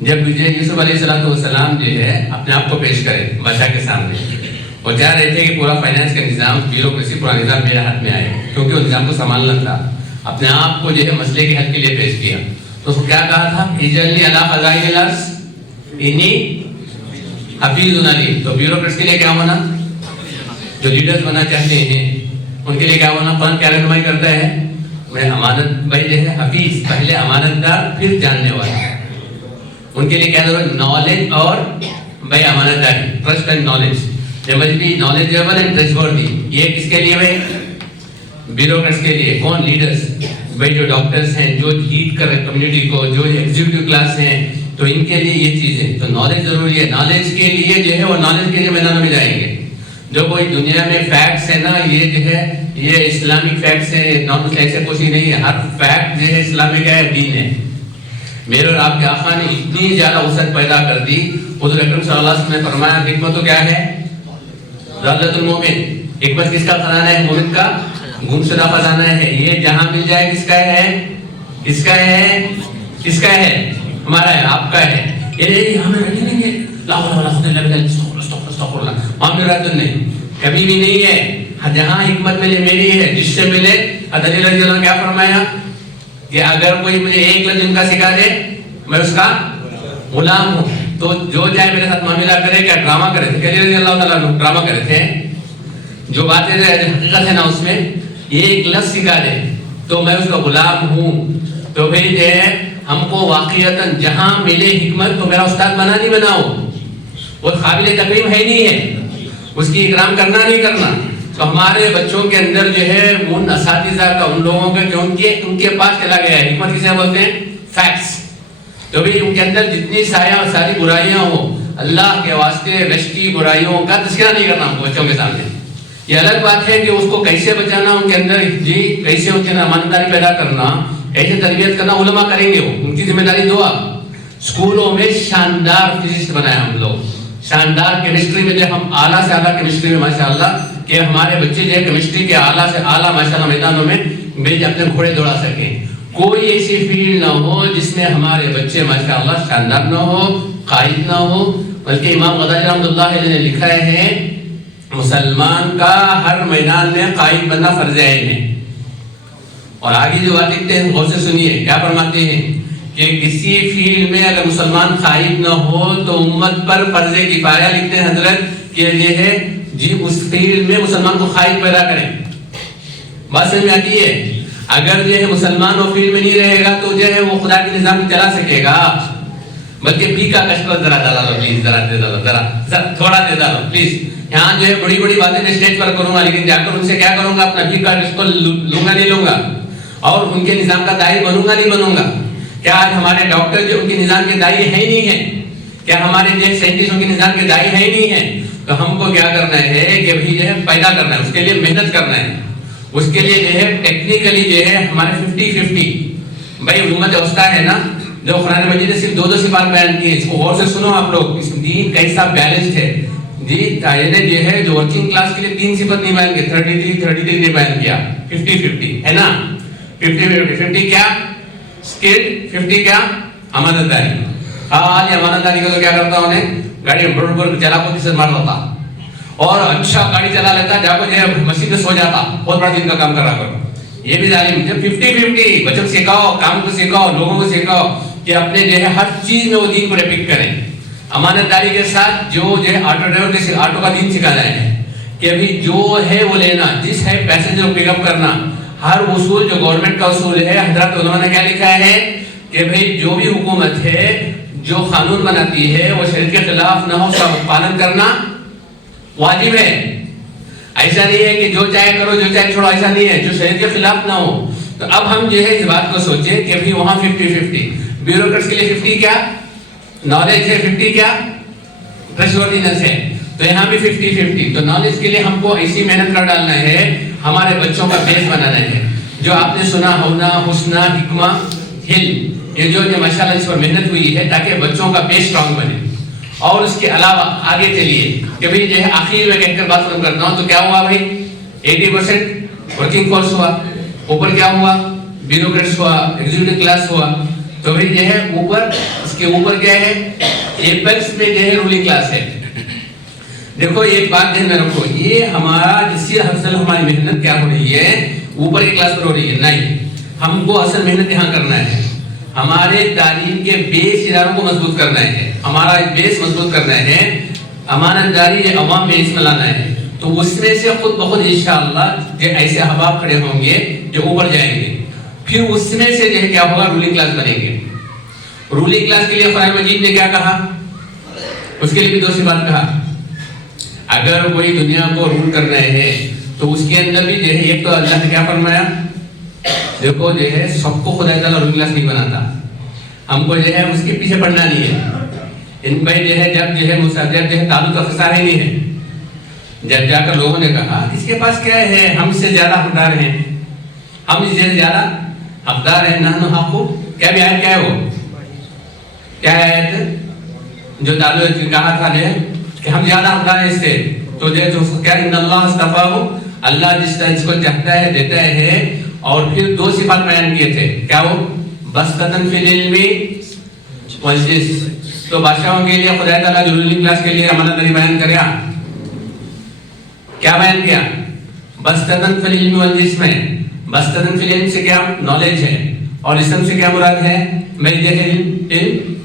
جب یوسف علیہ السلام جو ہے اپنے آپ کو پیش کرے بادشاہ کے سامنے اور چاہ رہے تھے کہ پورا فائنانس کا نظام, بیوروکریسی, پورا نظام میرے ہاتھ میں آئے, کیونکہ وہ نظام کو سنبھالنا تھا, اپنے آپ کو جو ہے مسئلے کے حل کے لیے پیش کیا. تو اس کو کیا کہا تھا, اجعلنی علی خزائن الارض انی حفیظ علیم. تو بیوروکریٹس کے لیے کیا ہونا, جو لیڈرز بننا چاہتے ہیں ان کے لیے کیا ہونا, قرآن کیا رہنمائی کرتا ہے, میں امانت بھائی جو ہے حفیظ, پہلے امانت دار پھر جاننے والا. ان کے لیے کیا ضرورت, نالج اور بھائی امانت داری, trust and knowledge. They must be knowledgeable and trustworthy. یہ کس کے لیے بھائی, بیوروکریٹس کے لیے. کون, لیڈرز, بھائی جو ڈاکٹرز ہیں, جو لیڈ کر رہے کمیونٹی کو, جو ایگزیکٹو کلاس ہیں, تو ان کے لیے یہ چیزیں. تو نالج ضروری ہے. نالج کے لیے جو ہے وہ نالج کے لیے میدانوں میں جائیں گے. جو کوئی دنیا میں فیکٹس ہے نا, یہ جو ہے یہ اسلامک فیکٹس ہیں, نان مسلم ایسے کچھ ہی نہیں ہے. ہر فیکٹ جو ہے اسلام کیا ہے, دین ہے. میرے اور آپ کے آقا نے اتنی زیادہ وسعت پیدا کر دی. حضور اکرم صلی اللہ علیہ وسلم نے فرمایا حکمت تو کیا ہے, ضالۃ المومن. حکمت کس کا خزانہ ہے, مومن کا گمشدہ خزانہ ہے. یہ جہاں مل جائے کس کا ہے, کس کا ہے, کس کا ہے, ہمارا ہے, آپ کا ہے. یہ ہمیں نہیں ہے, لا حول ولا قوت الا باللہ, استغفر اللہ, معاملات نہیں, کبھی بھی نہیں ہے. جہاں حکمت ملے میری ہے, جس سے ملے. حضرت علی رضی اللہ عنہ کیا فرمایا کہ اگر کوئی مجھے ایک لفظ ان کا سکھا دے میں اس کا غلام ہوں, تو جو چاہے میرے ساتھ معاملہ کرے. کیا ڈرامہ کرے تھے علی رضی اللہ تعالیٰ عنہ, ڈرامہ کرے تھے, جو باتیں حقیقت ہے نا اس میں ایک لفظ سکھا دے تو میں اس کا غلام ہوں. تو پھر جو ہے ہم کو واقعتاً جہاں ملے حکمت تو میرا استاد بنا نہیں بناؤ, وہ قابل تکریم ہے نہیں ہے, اس کی اکرام کرنا نہیں کرنا. تو ہمارے بچوں کے اندر جو ہے ان اساتذہ کا, ان لوگوں کا جو ان کے پاس چلا گیا ہے, حکمت کسے بولتے ہیں, فیکٹس. تو بھی ان کے اندر جتنی ساری برائیاں ہوں, اللہ کے واسطے رشتی برائیوں کا تذکرہ نہیں کرنا بچوں کے سامنے. یہ الگ بات ہے کہ اس کو کیسے بچانا, ان کے اندر جی کیسے ان کے اندر امانتداری پیدا کرنا, ایسے تربیت کرنا. علماء کریں گے, وہ ان کی ذمہ داری دو. آپ اسکولوں میں شاندار فزکس بنایا ہم لوگ, شاندار کیمسٹری میں جو ہم اعلیٰ سے اعلیٰ کیمسٹری میں ماشاءاللہ کہ ہمارے بچے جو ہے کیمسٹری کے اعلیٰ سے اعلیٰ ماشاءاللہ میدانوں میں بھیج اپنے گھوڑے دوڑا سکیں. کوئی ایسی فیلڈ نہ ہو جس میں ہمارے بچے ماشاءاللہ شاندار نہ ہو, قائد نہ ہو. بلکہ امام غزالی رحمۃ اللہ علیہ نے لکھا ہے مسلمان کا ہر میدان میں قائد بننا فرض عین ہے. اور آگے جو بات لکھتے ہیں غور سے سنیے, کیا فرماتے ہیں کہ کسی فیلڈ میں اگر مسلمان قائد نہ ہو تو امت پر فرض کفایہ لکھتے ہیں حضرت کہ یہ ہے جی اس فیلڈ میں مسلمان کو قائد پیدا کریں. بات سمجھ میں آتی ہے. اگر جو ہے مسلمان وہ فیلڈ میں نہیں رہے گا تو جو ہے وہ خدا کے نظام کو چلا سکے گا. بلکہ پی کا کشکول ذرا ڈالا لو پلیز, ذرا دے ڈالو, ذرا تھوڑا دے ڈالو پلیز. یہاں جو ہے بڑی بڑی باتیں میں اسٹیج پر کروں گا, لیکن جا کر ان سے کیا کروں گا, اپنا پی کا کشکول لوں گا نہیں لوں گا, اور ان کے نظام کا داعی بنوں گا نہیں بنوں گا. کیا آج ہمارے ڈاکٹر جو ان کے نظام کے داعی ہے نہیں ہے, کیا ہمارے جو سائنٹسٹ ان کے نظام کے داعی ہے نہیں ہے. تو ہم کو کیا کرنا ہے کہ ابھی جو ہے پیدا کرنا ہے, اس کے لیے محنت کرنا ہے. اس کے لیے جو ہے ٹیکنیکلی جو ہے ہمارے 50-50 بھائی امت وسطیٰ ہے نا, جو قرآن مجید نے صرف 2 صفات بیان کی ہیں. اس کو غور سے سنو آپ لوگ, اس دین کیسا بیلنسڈ ہے جی. نے جو ہے جو ورکنگ کلاس کے لیے 3 صفت نہیں بیان کی, 33 نے بیان کیا. 50-50 ہے نا, 50 کیا اسکل, 50 کیا امانت داری. خالی امانت داری کا تو کیا کرتا انہیں گاڑی بڑھ چلا کو کسی سے مار لیتا, اور اچھا گاڑی چلا لیتا, جا کو جو ہے مسجد میں سو جاتا, بہت بڑا دن کا کام کرا کر. یہ بھی ظالم. جب 50-50 بچوں کو سکھاؤ, کام کو سکھاؤ, لوگوں کو سکھاؤ کہ اپنے جو ہے ہر چیز میں وہ دین کو ریپیٹ کریں. امانت داری کے ساتھ جو ہے آٹو ڈرائیور کے آٹو کا دین سکھانا ہے کہ ابھی جو ہے وہ لینا, جس ہے پیسنجر کو پک اپ کرنا. ہر اصول جو گورنمنٹ کا اصول ہے, حضرات علماء نے کیا لکھا ہے کہ بھئی جو بھی حکومت ہے جو قانون بناتی ہے وہ شریعت کے خلاف نہ ہو, اس کا پالن کرنا واجب ہے. ایسا نہیں ہے کہ جو چاہے کرو جو چاہے چھوڑو, ایسا نہیں ہے, جو شریعت کے خلاف نہ ہو. تو اب ہم جو ہے اس بات کو سوچیں کہ ابھی وہاں 50-50 بیوروکریٹس کے لیے 50 کیا نالج ہے, 50 کیا ٹرسٹورتھینس ہے. تو یہاں بھی 50-50. تو نالج کے لیے ہم کو ایسی محنت کر ڈالنا ہے, ہمارے بچوں کا بیس بنانا ہے. جو آپ نے سنا ہونا حسنہ حکمہ علم یہ جو ماشاءاللہ اس پر محنت ہوئی ہے تاکہ بچوں کا بیس اسٹرانگ بنے. اور اس کے علاوہ آگے چلیے کہ بھئی جو ہے آخر میں کہہ کر بات ختم کرتا ہوں تو کیا ہوا بھائی 80% ورکنگ فورس ہوا, اوپر کیا ہوا بیوروکریٹس ہوا, ایگزیکٹو کلاس ہوا. تو بھئی جو ہے اوپر اس کے اوپر کیا ہے ایپیکس میں جو ہے رولنگ کلاس ہے. دیکھو ایک بات دھیان میں رکھو, یہ ہمارا جس سے اصل ہماری محنت کیا ہو رہی ہے اوپر کی کلاس پر ہو رہی ہے نہیں, ہم کو اصل محنت یہاں کرنا ہے. ہمارے تعلیم کے بیس اداروں کو مضبوط کرنا ہے, ہمارا بیس مضبوط کرنا ہے, امانت داری عوام میں اس میں لانا ہے. تو اس میں سے خود بخود انشاءاللہ ایسے احباب کھڑے ہوں گے جو اوپر جائیں گے. پھر اس میں سے جو ہے کیا ہوگا رولنگ کلاس بنیں گے. رولنگ کلاس کے لیے قرآن مجید نے کیا کہا, اس کے لیے بھی دو سی بات کہا. اگر کوئی دنیا کو رول کر رہے ہیں تو اس کے اندر بھی جو ہے ایک تو اللہ نے کیا فرمایا, دیکھو جو ہے سب کو خدا تعالیٰ رولنگ کلاس نہیں بناتا, ہم کو جو ہے اس کے پیچھے پڑنا نہیں ہے. ان پہ جو ہے جب جو ہے مساجد جو ہے تعلق کا فساد ہی نہیں ہے. جب جا کر لوگوں نے کہا اس کے پاس کیا ہے, ہم سے زیادہ حقدار ہیں, ہم اس سے زیادہ حقدار ہیں, نحن حقو کیا بھی آیت کیا ہے وہ کیا آیت جو تعلق کہا تھا جو کہ ہم زیادہ حقدار ہیں اس سے. تو جو کیا ان اللہ استفاہ, اللہ جس کو چاہتا ہے دیتا ہے. اور پھر دو صفات بیان کیے تھے, کیا وہ بسطتاً فی العلم والجسم. تو بادشاہوں کے لیے خدا تعالیٰ جو رولنگ کلاس کے لیے امانت داری بیان کریا, کیا بیان کیا بسطتاً فی العلم والجسم ہے. بسطتاً فی العلم سے کیا نالج ہے, اور جسم سے کیا مراد ہے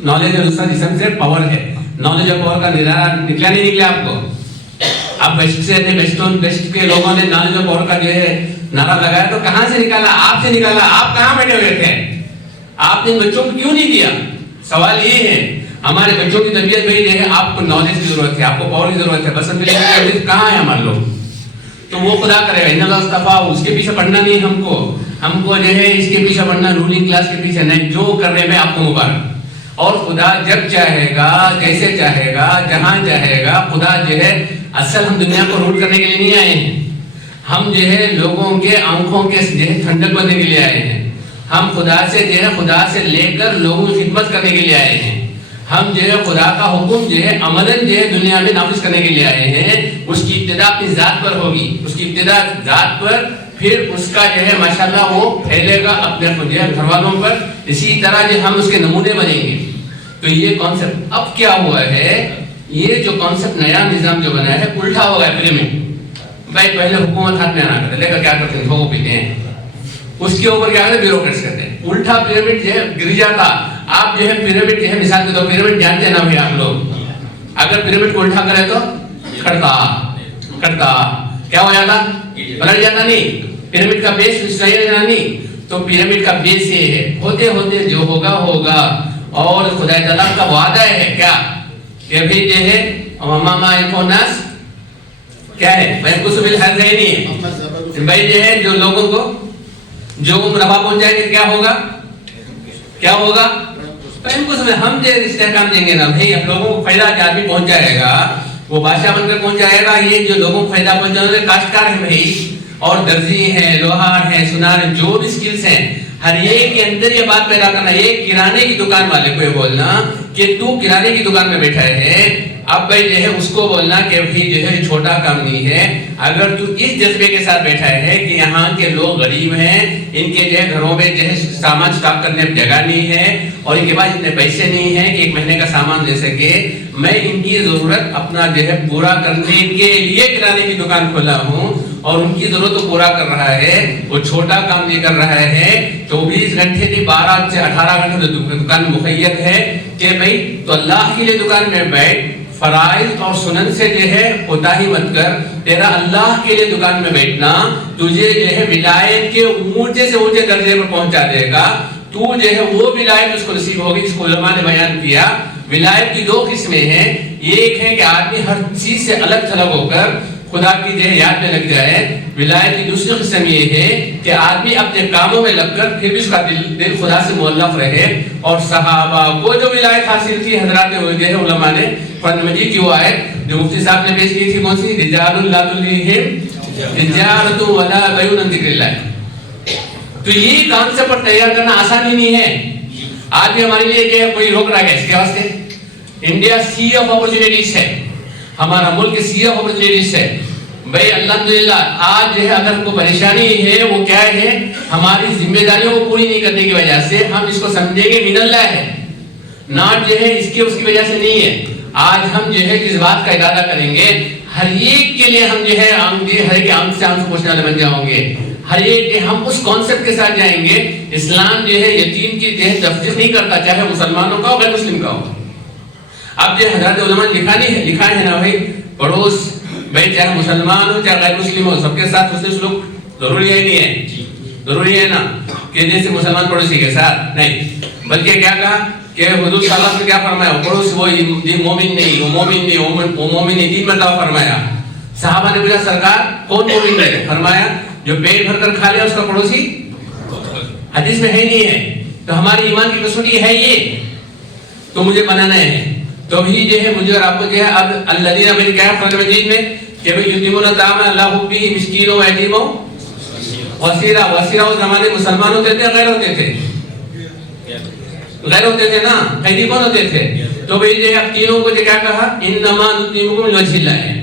نالج, اور دوسرا جسم سے پاور ہے. نالج اور پاور کا نکلا نہیں نکلا آپ کو. اب بیسٹ کے لوگوں نے نالج اور پاور کا جو ہے نعرہ لگایا تو کہاں سے نکالا, آپ سے نکالا. آپ کہاں بیٹھے ہوئے تھے, آپ نے بچوں کو کیوں نہیں دیا. سوال یہ ہے ہمارے بچوں کی تربیت بھائی جو ہے آپ کو نالج کی ضرورت ہے, آپ کو پاور کی ضرورت ہے. بس کہاں ہے ہمارے لوگ, تو وہ خدا کرے گا. ان اللہ استفاء, اس کے پیچھے پڑھنا نہیں ہم کو جو ہے اس کے پیچھے پڑھنا رولنگ کلاس کے پیچھے نہیں. جو کرنے میں آپ کو مبارک. اور خدا جب چاہے گا جیسے چاہے گا جہاں چاہے گا, خدا جو ہے اصل ہم دنیا کو رول کرنے کے لیے نہیں آئے ہیں. ہم جو ہے لوگوں کے آنکھوں کے جو ہے ٹھنڈک بننے کے لیے آئے ہیں. ہم خدا سے جو ہے خدا سے لے کر لوگوں کی خدمت کرنے کے لیے آئے ہیں. ہم جو ہے خدا کا حکم جو ہے عملاً جو ہے دنیا میں نافذ کرنے کے لیے آئے ہیں. اس کی ابتدا اپنی ذات پر ہوگی, اس کی ابتدا ذات پر, پھر اس کا جو ہے ماشاءاللہ وہ پھیلے گا اپنے جو ہے گھر والوں پر. اسی طرح جو ہم اس کے نمونے بنیں گے. تو یہ کانسیپٹ اب کیا ہوا ہے, یہ جو کانسیپٹ نیا نظام جو بنا ہے الٹا ہو گیا پیرامڈ. بھائی پہلے حکومت ہاتھ میں آنا کرتے, لے کر کیا کرتے ہیں دھو پیتے ہیں, اس کے اوپر کیا کرتے ہیں بیوروکریٹس کرتے ہیں. الٹا پیرامڈ جو ہے گر جاتا. آپ جو ہے پیرامڈ جو ہے مثال کے طور پیرامڈ جانتے ہیں نا بھائی آپ لوگ, اگر پیرامڈ کو الٹا کرے تو کٹتا کیا ہو جاتا, پلٹ جاتا نہیں. پیرامڈ کا بیس صحیح رہنا نہیں. تو پیرامڈ کا بیس یہ ہے, ہوتے ہوتے جو ہوگا. اور خدا تعالیٰ کا وعدہ ہے کیا کہ بھی جو ہے امامہ الفوناس کیا ہے بھائی کچھ بھی حل نہیں ہے بھائی جو ہے جو لوگوں کو جو نفع پہنچائے گا کیا ہوگا ہم جو استحکام دیں گے نا بھائی ہم لوگوں کو فائدہ آدمی پہنچ جائے گا, وہ بادشاہ بن کر پہنچ جائے گا. یہ جو لوگوں کو فائدہ پہنچانے والے کاشتکار ہیں بھائی, اور درزی ہیں, لوہار ہیں, سنار ہیں, جو بھی سکلز ہیں, ہر ایک کے اندر یہ بات پیدا کرنا. یہ کرانے کی دکان والے کو یہ بولنا کہ تو کرانے کی دکان میں بیٹھا ہے, اب بھائی جو ہے اس کو بولنا کہ بھائی جو ہے چھوٹا کام نہیں ہے. اگر تو اس جذبے کے ساتھ بیٹھا ہے کہ یہاں کے لوگ غریب ہیں, ان کے جو ہے گھروں میں جو ہے سامان اسٹاک کرنے میں جگہ نہیں ہے, اور ان کے پاس اتنے پیسے نہیں ہیں کہ ایک مہینے کا سامان لے سکے, میں ان کی ضرورت اپنا جو ہے پورا کرنے کے لیے کرانے کی دکان کھولا ہوں, اور ان کی ضرورت کو پورا کر رہا ہے, وہ چھوٹا کام نہیں کر رہا ہے. 24 گھنٹے کی 12 سے 18 گھنٹے دکان مخیت ہے کہ بھائی تو اللہ کے لیے دکان میں بیٹھ, فرائض اور سنن سے جو ہے کوتاہی مت کر. تیرا اللہ کے لیے دکان میں بیٹھنا تجھے جو ہے ولایت کے اونچے سے اونچے درجے پر پہنچا دے گا. تو جو ہے وہ ولایت اس کو نصیب ہوگی جس کو علماء نے بیان کیا. ولایت کی 2 قسمیں ہیں, ایک ہے کہ آدمی ہر چیز سے الگ تھلگ ہو کر خدا کی جو ہے یاد میں لگ جائے. ولایت کی دوسری قسم یہ ہے کہ آدمی اپنے کاموں میں لگ کر پھر بھی اس کا دل خدا سے معلق رہے. اور صحابہ کو جو ولایت حاصل تھی حضرات جو ہے علماء نے قرآن مجید کی وہ آیت جو مفتی صاحب نے پیش کی تھی کون سی, رجال لا تلہیہم تجارت ولا بیع عن ذکر اللہ. تو یہ کانسیپٹ تیار کرنا آسان ہی نہیں ہے. آج بھی ہمارے لیے جو ہے کوئی روک رہا ہے اس کے واسطے. انڈیا سی آف اپرچونیٹیز ہے, ہمارا ملک سی آف اپرچونیٹیز ہے. بھائی الحمدللہ آج جو ہے اگر کوئی پریشانی ہے وہ کیا ہے, ہماری ذمہ داریوں کو پوری نہیں کرنے کی وجہ سے. ہم اس کو سمجھیں گے من اللہ ہے, ناٹ جو ہے اس کی وجہ سے نہیں ہے. آج ہم جو ہے جس بات کا ارادہ کریں گے ہر ایک کے لیے ہم جو ہے ہر ایک آنکھ سے آنکھ پوچھنے والے بن جاؤں گے. ہر ایک ہم اس کانسیپٹ کے ساتھ جائیں گے. اسلام جو ہے یتیم کی جو ہے تفریق نہیں کرتا, چاہے مسلمانوں کا ہو غیر مسلم کا ہو. اب جو حضرات علماء لکھا ہے نا بھائی, پڑوس بھائی چاہے مسلمان ہو چاہے غیر مسلم ہو, سب کے ساتھ حسن سلوک ضروری ہے نہیں ہے؟ ضروری ہے نا, کہ جیسے مسلمان پڑوسی کے ساتھ نہیں, بلکہ کیا کہا کہ حضور صلی اللہ علیہ وسلم نے کیا فرمایا, پڑوس وہ مومن نہیں, وہ مومن نہیں, تین مرتبہ فرمایا. صحابہ نے پوچھا سرکار کون مومن ہے؟ فرمایا جو پیٹ بھر کر کھا لے اس کا پڑوسی. حدیث میں ہے نہیں ہے. تو ہماری ایمان کی کسوٹی ہے یہ, تو مجھے بنانا ہے. تو بھی جو ہے مجھے اور آپ کو جو ہے اب الذین میں کیا ہے قرآن مجید میں کہ یتیمون الطعام اللہ حبہ مسکین و یتیم و وسیرہ. وسیرہ اس زمانے مسلمان ہوتے تھے غیر ہوتے تھے؟ غیر ہوتے تھے نا, قیدی کون ہوتے تھے؟ تو بھئی جو ہے اب تینوں کو جو کیا کہا انما نطعمکم لوجہ اللہ ہے.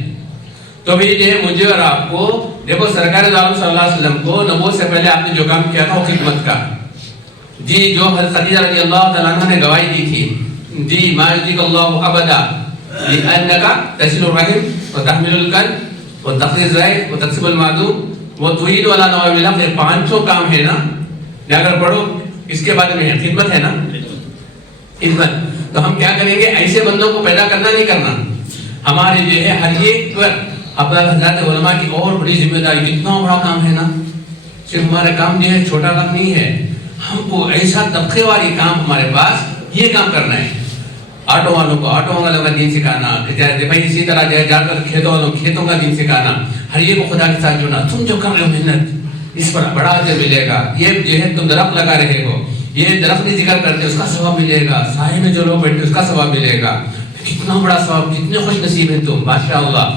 تو بھئی جو ہے مجھے اور آپ کو دیکھو سرکار دو عالم صلی اللہ علیہ وسلم کو نبوت سے پہلے آپ نے جو کام کیا تھا وہ خدمت کا. جی جو حضرت خدیجہ رضی اللہ تعالیٰ عنہ نے گواہی دی تھی, جی ما یجزیک اللہ ابدا لانک تصل الرحم وتحمل الکلب وتقضی الضیف وتکسب المعدوم وتعین علی نوائب الحق. یہ پانچوں کام ہے نا, اگر پڑھو اس کے بارے میں خدمت ہے نا, خدمت. تو ہم کیا کریں گے, ایسے بندوں کو پیدا کرنا نہیں کرنا. ہمارے جو ہے ہر ایک پر اپنا حضرات علماء کی اور بڑی ذمہ داری. اتنا بڑا کام ہے نا, صرف ہمارا کام جو ہے چھوٹا کام نہیں ہے. ہم کو ایسا طبقے والی کام ہمارے پاس یہ کام کرنا ہے. آٹو والوں کو آٹو والوں کا دین سکھانا, بھائی اسی طرح جو ہے جا کر کھیتوں والوں کھیتوں کا دین سکھانا. ہر ایک کو خدا کے ساتھ جڑنا. تم جو کر رہے ہو محنت اس پر بڑا اجر ملے گا. یہ جو ہے تم درخت لگا رہے ہو, یہ درخت نہیں ذکر کرتے اس کا ثواب ملے گا. سائے میں جو لوگ بیٹھتے اس کا ثواب ملے گا. کتنا بڑا ثواب, کتنے خوش نصیب ہیں تم, ماشاءاللہ.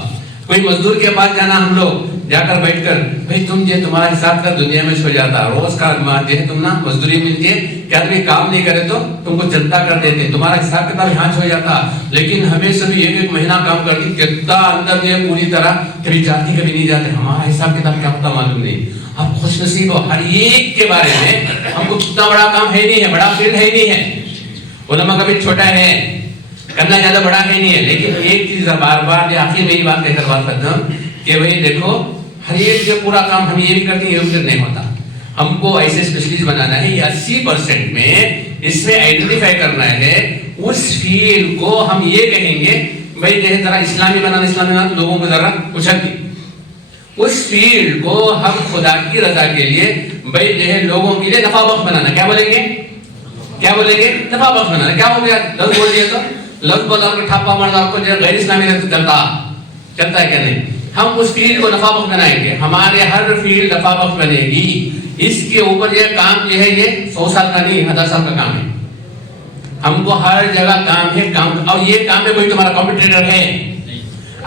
کوئی مزدور کے پاس جانا ہم لوگ جا کر بیٹھ کر, بھائی تم جو تمہارا حساب کر دنیا میں چھو جاتا, روز کا جو ہے تم نا مزدوری ملتی ہے, کیا تمہیں کام نہیں کرے تو تم کو چلتا کر دیتے, تمہارا حساب کتاب یہاں چھو جاتا. لیکن ہمیں سب ایک مہینہ کام کرتی, کتنا اندر جو ہے پوری طرح کبھی جاتی کبھی نہیں جاتے. ہمارا حساب کتاب کیا ہوتا معلوم نہیں. اب خوش نصیب ہو ہر ایک کے بارے میں. ہم کو کتنا بڑا کام ہے نہیں ہے, بڑا فیلڈ ہے نہیں ہے. علماء کا بھی چھوٹا ہے, کرنا زیادہ بڑا ہے نہیں ہے. لیکن ایک چیز بار بار آخر میں یہ بات کہہ کر بات کرتا ہوں کہ بھئی دیکھو ہر ایک جو پورا کام ہم یہ بھی کرتے ہیں یہ بھی نہیں ہوتا. ہم کو ایسے اسپیشلسٹ بنانا ہے. یہ 80% میں اس میں آئیڈینٹیفائی کرنا ہے اس فیلڈ کو. ہم یہ کہیں گے بھئی جو ہے ذرا اسلامی بنانا لوگوں کو ذرا اچھل دی. اس فیلڈ کو ہم خدا کی رضا کے لیے بھئی جو ہے لوگوں کے لیے نفع بخش بنانا. کیا بولیں گے, کیا بولیں گے, نفع بخش بنانا. کیا ہو گیا, لفظ بول دیا تو لفظ بولا کو ٹھاپا مارنا کو جو غیر اسلامی چلتا ہے کیا نہیں. ہم اس فیلڈ کو نفع بخش بنائیں گے. ہمارے ہر فیلڈ نفع بخش بنے گی. اس کے اوپر یہ کام جو ہے یہ 100 سال کا نہیں 1000 سال کا کام ہے. ہم کو ہر جگہ کام ہے کام. اور یہ کام میں کوئی تمہارا کمپٹیٹر ہے.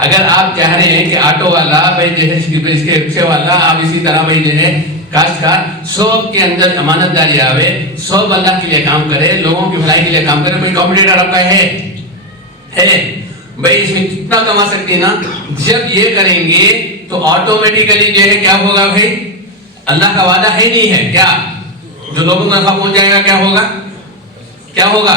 اگر آپ چاہ رہے ہیں کہ آٹو والا بھائی جو ہے اس کے رکشے والا, آپ اسی طرح بھائی جو ہے کاشتکار, سب کے اندر امانت داری آوے, سب اللہ کے لیے کام کرے, لوگوں کی بھلائی کے لیے کام کرے, کوئی کمپٹیٹر آپ کا ہے بھائی اس میں کتنا کما سکتے ہیں نا. جب یہ کریں گے تو آٹومیٹیکلی جو ہے کیا ہوگا بھائی, اللہ کا وعدہ ہے نہیں ہے کیا, جو لوگوں کو نفع پہنچ جائے گا کیا ہوگا, کیا ہوگا,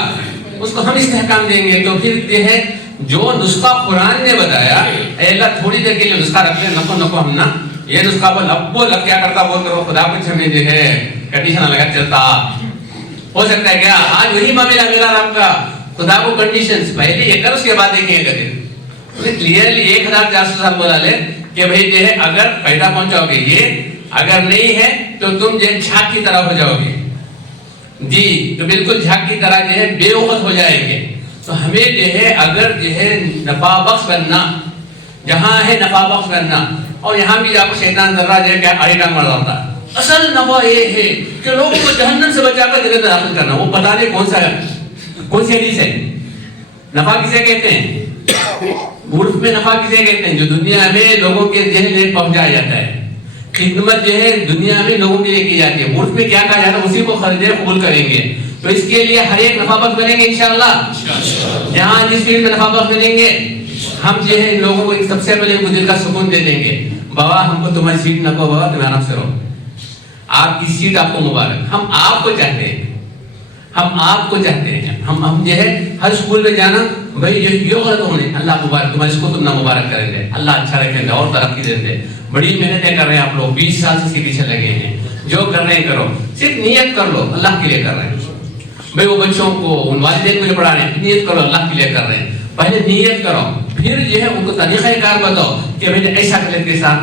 اس کو ہم استحکام دیں گے. تو پھر یہ ہے جو نسخہ قرآن نے بتایا, اے اللہ تھوڑی دیر کے لیے نسخہ رکھ لیں, نکو ہم نا یہ نسخہ بول لب کیا کرتا بول کر خدا کچھ ہمیں جو ہے کنڈیشن لگا چلتا. ہو سکتا ہے کیا آج وہی معاملہ میرا آپ کا, خدا کو کنڈیشنز پہلے یہ کر اس کے بعد دیکھیں گے. کلیئرلی 1400 سال بولا لے کہ بھئی جو ہے اگر پیدا پہنچاؤ گے یہ, اگر نہیں ہے تو تم جو ہے جھاگ کی طرح ہو جاؤ گے. جی تو بالکل جھاگ کی طرح جو ہے بے وقت ہو جائیں گے. تو ہمیں جو ہے اگر جو ہے نفع بخش بننا, جہاں ہے نفع بخش بننا, اور یہاں بھی آپ کو شیطان ذرہ جو ہے کیا آڑی ٹانگ مار ہوتا ہے. اصل نفع یہ ہے کہ لوگوں کو جہنم سے بچا کر جنت میں داخل کرنا. وہ پتہ نہیں کون سی حدیث ہے. نفع کسے کہتے ہیں, عرف میں نفع کسے کہتے ہیں؟ جو دنیا میں لوگوں کے ذہن میں پہنچایا جاتا ہے. خدمت جو ہے دنیا میں لوگوں کے لیے کی جاتی ہے. عرف میں کیا کہا جاتا ہے اسی کو خرید قبول کریں گے. تو اس کے لیے ہر ایک نفع بخش بنیں گے انشاءاللہ. جہاں جس فیلڈ میں نفع بخش بنیں گے ہم جو ہے ان لوگوں کو سب سے پہلے دل کا سکون دے دیں گے. بابا ہم کو تمہاری سیٹ نہ کو، بابا تم آرام سے رہو، آپ کی سیٹ آپ کو مبارک. ہم آپ کو چاہتے ہیں، ہم آپ کو چاہتے ہیں. ہم جو ہے ہر اسکول میں جانا بھائی یہ غلط ہونے، اللہ مبارک تمہارے اس کو تم نہ مبارک کریں گے، اللہ اچھا رکھیں گے اور ترقی دیں گے. بڑی محنتیں کر رہے ہیں آپ لوگ، 20 سال سے پیچھے لگے ہیں. جو کر رہے ہیں کرو، صرف نیت کر لو اللہ کے لیے کر رہے ہیں. بھائی وہ بچوں کو ان والدین کو جو پڑھا رہے ہیں نیت کرو اللہ کے لیے کر رہے ہیں. پہلے نیت کرو، پھر جو ہے ان کو طریقہ کار بتاؤ کہ بھائی ایسا کر لیتے ساتھ،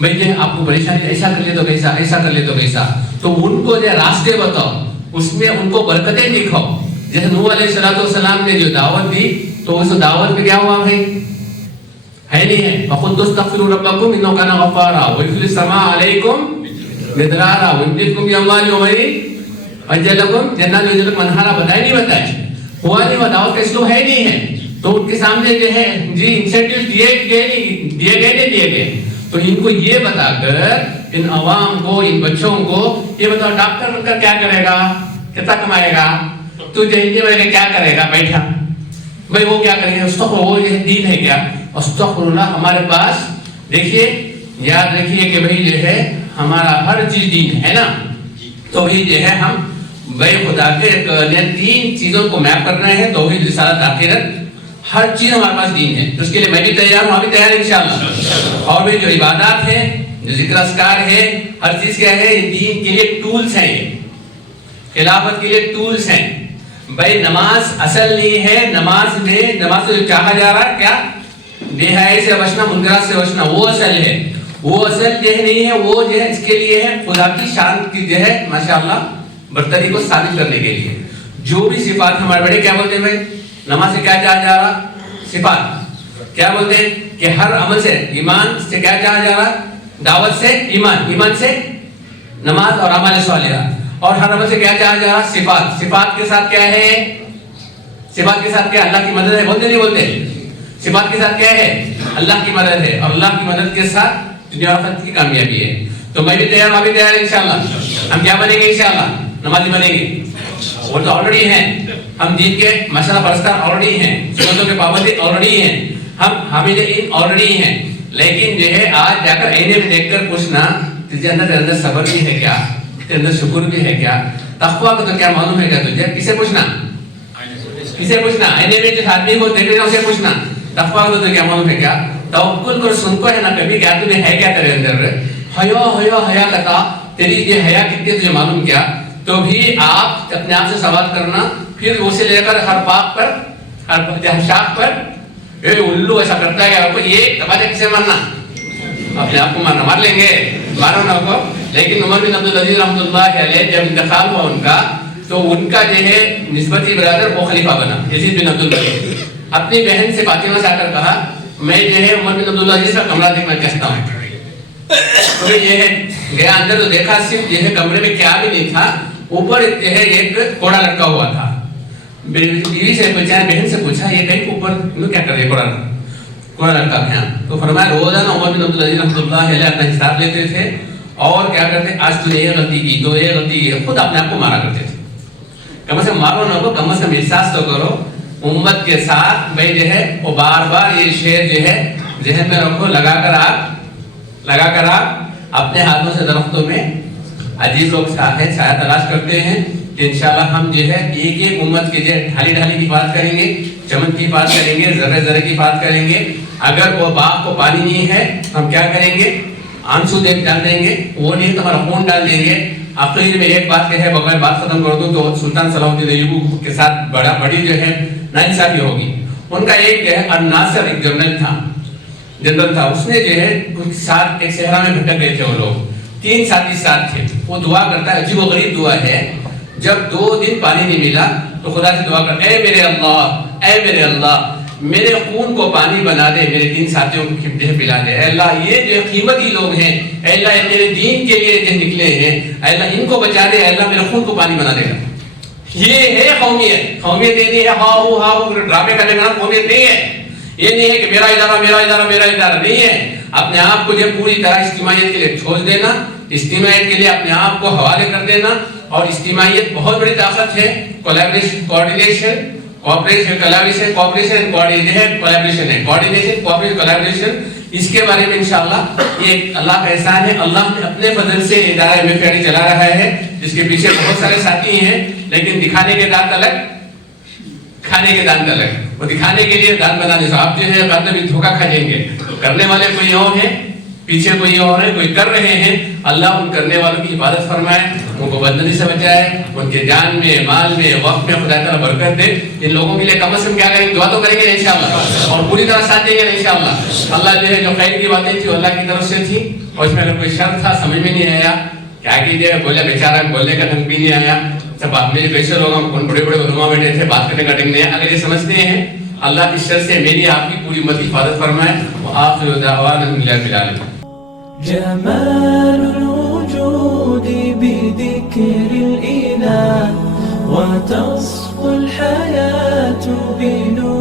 بھائی جو ہے آپ کو پریشانی ایسا کر لے تو کیسا، ایسا کر لے تو کیسا. تو ان کو جو ہے راستے بتاؤ، اس میں ان کو برکتیں دکھاؤ. جیسے نوح علیہ السلام نے جو دعوت دی تو اس دعوت میں کیا ہوا بھائی؟ ہے نہیں ہے. فَقُلْتُ اسْتَغْفِرُوا رَبَّكُمْ إِنَّهُ كَانَ غَفَّارًا وَيُرْسِلِ السَّمَاءَ عَلَيْكُمْ مِدْرَارًا وَيُمْدِدْكُمْ بِأَمْوَالٍ وَبَنِينَ وَيَجْعَلْ لَكُمْ جَنَّاتٍ وَيَجْعَلْ لَكُمْ أَنْهَارًا. بتایا نہیں بتایا؟ ہوا نہیں ہوا، دعوت کا اسلوب ہے نہیں ہے. تو ان کے سامنے جو ہے جی انسینٹیو دیے گئے. تو ان کو یہ بتا کر ان عوام کو، ان بچوں کو یہ بتاؤ ڈاکٹر بن کر کیا کرے گا، کتنا کمائے گا، تو انجینئر بن کے کیا کرے گا بیٹھا بھائی وہ کیا کریں گے. استغفر وہ یہ دین ہے کیا؟ استغفر اللہ. ہمارے پاس دیکھیے یاد رکھیے کہ بھائی جو ہے ہمارا ہر چیز دین ہے نا. تو بھائی جو ہے ہم بھائی خدا کے 3 چیزوں کو میپ کر رہے ہیں، توحید، رسالت، آخرت. ہر چیز ہمارے پاس دین ہے. اس کے لیے میں بھی تیار ہوں، آپ بھی تیار ہیں انشاءاللہ. اور بھی جو عبادات ہیں، جو ذکر اذکار ہے، ہر چیز کیا ہے یہ دین کے لیے ٹولز ہیں، یہ خلافت کے لیے ٹولز ہیں. بھائی نماز اصل نہیں ہے. نماز سے جو چاہا جا رہا ہے کیا؟ بے حیائی سے بچنا، منکرات سے بچنا، وہ اصل ہے. وہ اصل جو ہے نہیں ہے، وہ جو ہے اس کے لیے ہے خدا کی شان کی جو ہے ماشاءاللہ برتری کو ثابت کرنے کے لیے. جو بھی صفات ہمارے بڑے کیا بولتے ہیں بھائی نماز سے کیا چاہا جا رہا؟ صفات. کیا بولتے ہیں کہ ہر عمل سے، ایمان سے کیا چاہا جا رہا؟ دعوت سے ایمان، ایمان سے نماز اور اعمال صالحہ. اور ہر عمل سے کیا چاہا جا رہا؟ صفات. صفات کے ساتھ کیا ہے؟ صفات کے ساتھ کیا؟ اللہ کی مدد ہے. بولتے نہیں بولتے؟ صفات کے ساتھ کیا ہے؟ اللہ کی مدد ہے. اور اللہ کی مدد کے ساتھ دنیا اور آخرت کی کامیابی ہے. تو میں بھی تیار ہوں، آپ بھی تیار ہیں انشاءاللہ. ہم کیا بنیں گے انشاءاللہ؟ نمازی بنیں گے. وہ تو آلریڈی ہیں. ہم دین کے مسئلہ پرستار آلریڈی ہیں. سنتوں کے پابندی آلریڈی ہیں. ہم حامل علم آلریڈی ہیں. لیکن جو ہے آج جا کر آئینے میں دیکھ کر پوچھنا تجھے اندر صبر بھی ہے کیا، تیرے اندر شکر بھی ہے کیا، تقویٰ کا تو کیا معلوم ہے کیا تجھے؟ کسے پوچھنا؟ کسے پوچھنا؟ آئینے میں جس آدمی کو دیکھ رہا اسے پوچھنا تقویٰ کا تو کیا معلوم ہے کیا. توکل کر سن کو ہے نا کبھی کیا تجھے ہے کیا تیرے اندر؟ حیا کتا تیری یہ حیا کتنی تجھے معلوم کیا؟ تو بھی آپ اپنے آپ سے سوال کرنا. پھر اسے لے کر ہر پاک پر، ہر شاخ پر اے الو ایسا کرتا ہے آپ کو یہ دبانے کسے مارنا؟ اپنے آپ کو مارنا. مار لیں گے، مارو نہ کو. لیکن عمر بن عبدالعزیز رحمۃ اللہ علیہ جب انتقال ہوا ان کا تو ان کا جو ہے نسبتی برادر وہ خلیفہ بنا یزید بن عبدالعزیز. اپنی بہن سے فاطمہ سے آ کر کہا میں جو ہے عمر بن عبدالعزیز کا کمرہ دیکھنا چاہتا ہوں. تو یہ ہے گیا اندر تو دیکھا صرف جو ہے کمرے میں کیا بھی نہیں تھا، اوپر جو ہے ایک کوڑا لٹکا ہوا تھا. بیوی سے پوچھا، بہن سے پوچھا یہ کہیں اوپر کیا کر رہے کوڑا لٹکا گیا. تو فرمایا روزانہ عمر بن عبدالعزیز رحمۃ اللہ علیہ اپنا حساب لیتے تھے اور کیا کرتے آج تو یہ غلطی کی تو یہ غلطی کی، خود اپنے آپ کو مارا کرتے تھے. کم از کم مارو نہ کو، کم از کم احساس تو کرو. امت کے ساتھ بھائی جو ہے وہ بار بار یہ شعر جو ہے ذہن میں رکھو، لگا کر آپ اپنے ہاتھوں سے درختوں میں عجیب لوگ سایہ تلاش کرتے ہیں کہ انشاءاللہ ہم جو ہے ایک ایک امت کے جو ڈھالی کی بات کریں گے، چمن کی بات کریں گے، ذرے کی بات کریں گے. اگر وہ باغ کو پانی نہیں ہے ہم کیا کریں گے؟ آنسو ڈال دیں گے. وہ نہیں تو ہمارا خون ڈال دیں گے. آخر میں ایک بات ہے، بغیر بات ختم کر دوں تو سلطان صلاح الدین ایوبی کے ساتھ بڑی جو ہے ناانصافی ہوگی. ان کا ایک جو ہے الناصر ایک جنرل تھا، اس نے جو ہے کچھ ساتھ ایک صحرا میں بھٹک گئے تھے. وہ لوگ 3 ساتھی ساتھ تھے. وہ دعا کرتا ہے، عجیب و غریب دعا ہے. جب 2 دن پانی نہیں ملا تو خدا سے دعا کر اے میرے اللہ میرے خون کو پانی بنا دے، میرے 3 ساتھیوں کو پلا دے. اے اللہ یہ جو قیمتی لوگ ہیں، اے اللہ یہ تیرے دین کے لیے جو نکلے ہیں، اے اللہ ان کو بچا دے، اے اللہ میرے خون کو پانی بنا دے گا. یہ ہے قومیت. قومیت یہ نہیں ہے ہاؤ ڈرامے کرنے کا، قومیت نہیں ہے. یہ نہیں ہے کہ میرا ادارہ نہیں ہے. اپنے آپ کو جو پوری طرح اجتماعیت کے لیے چھوڑ دینا, اجتماعیت کے لیے اپنے آپ کو حوالے کر دینا. اور اجتماعیت بہت بڑی طاقت ہے. کولیبریشن, کوآرڈینیشن, اس کے بارے میں انشاءاللہ یہ اللہ کا احسان ہے. اللہ نے اپنے فضل سے ادارہ MFID چلا رہا ہے, جس کے پیچھے بہت سارے ساتھی ہیں, لیکن دکھانے کے دانت الگ, کھانے کے دانت الگ. وہ دکھانے کے لیے دانت بنانے سے آپ جو ہے بعد میں بھی دھوکہ کھا جائیں گے. کرنے والے کوئی اور ہیں, پیچھے کوئی اور ہے, کوئی کر رہے ہیں. اللہ ان کرنے والوں کی حفاظت فرمائے, ان کو بدنظری سے بچائے, ان کے جان میں, مال میں, وقت میں خدا تعالیٰ برکت دے. ان لوگوں کے لیے کم از کم کیا کریں گے, دعا تو کریں گے انشاءاللہ, اور پوری طرح ساتھ دیں گے انشاءاللہ. اللہ جو ہے جو خیر کی باتیں تھی اللہ کی طرف سے تھی, اور اس میں اگر کوئی شر تھا سمجھ میں نہیں آیا, کیا کیجیے, بولے بیچارہ, بولنے کا ڈھنگ بھی نہیں آیا. سب آپ میں کیسے لوگ ہم بڑے بڑے علماء بیٹھے تھے, بات کرنے کا ڈھنگ نہیں ہے. اگر یہ سمجھتے ہیں اللہ کی شر سے میری آپ کی پوری امت کی حفاظت فرمائے. وآخر دعوانا الحمد للہ رب العالمین. جمال الوجود بذكر الإله وتصفو الحياة بنور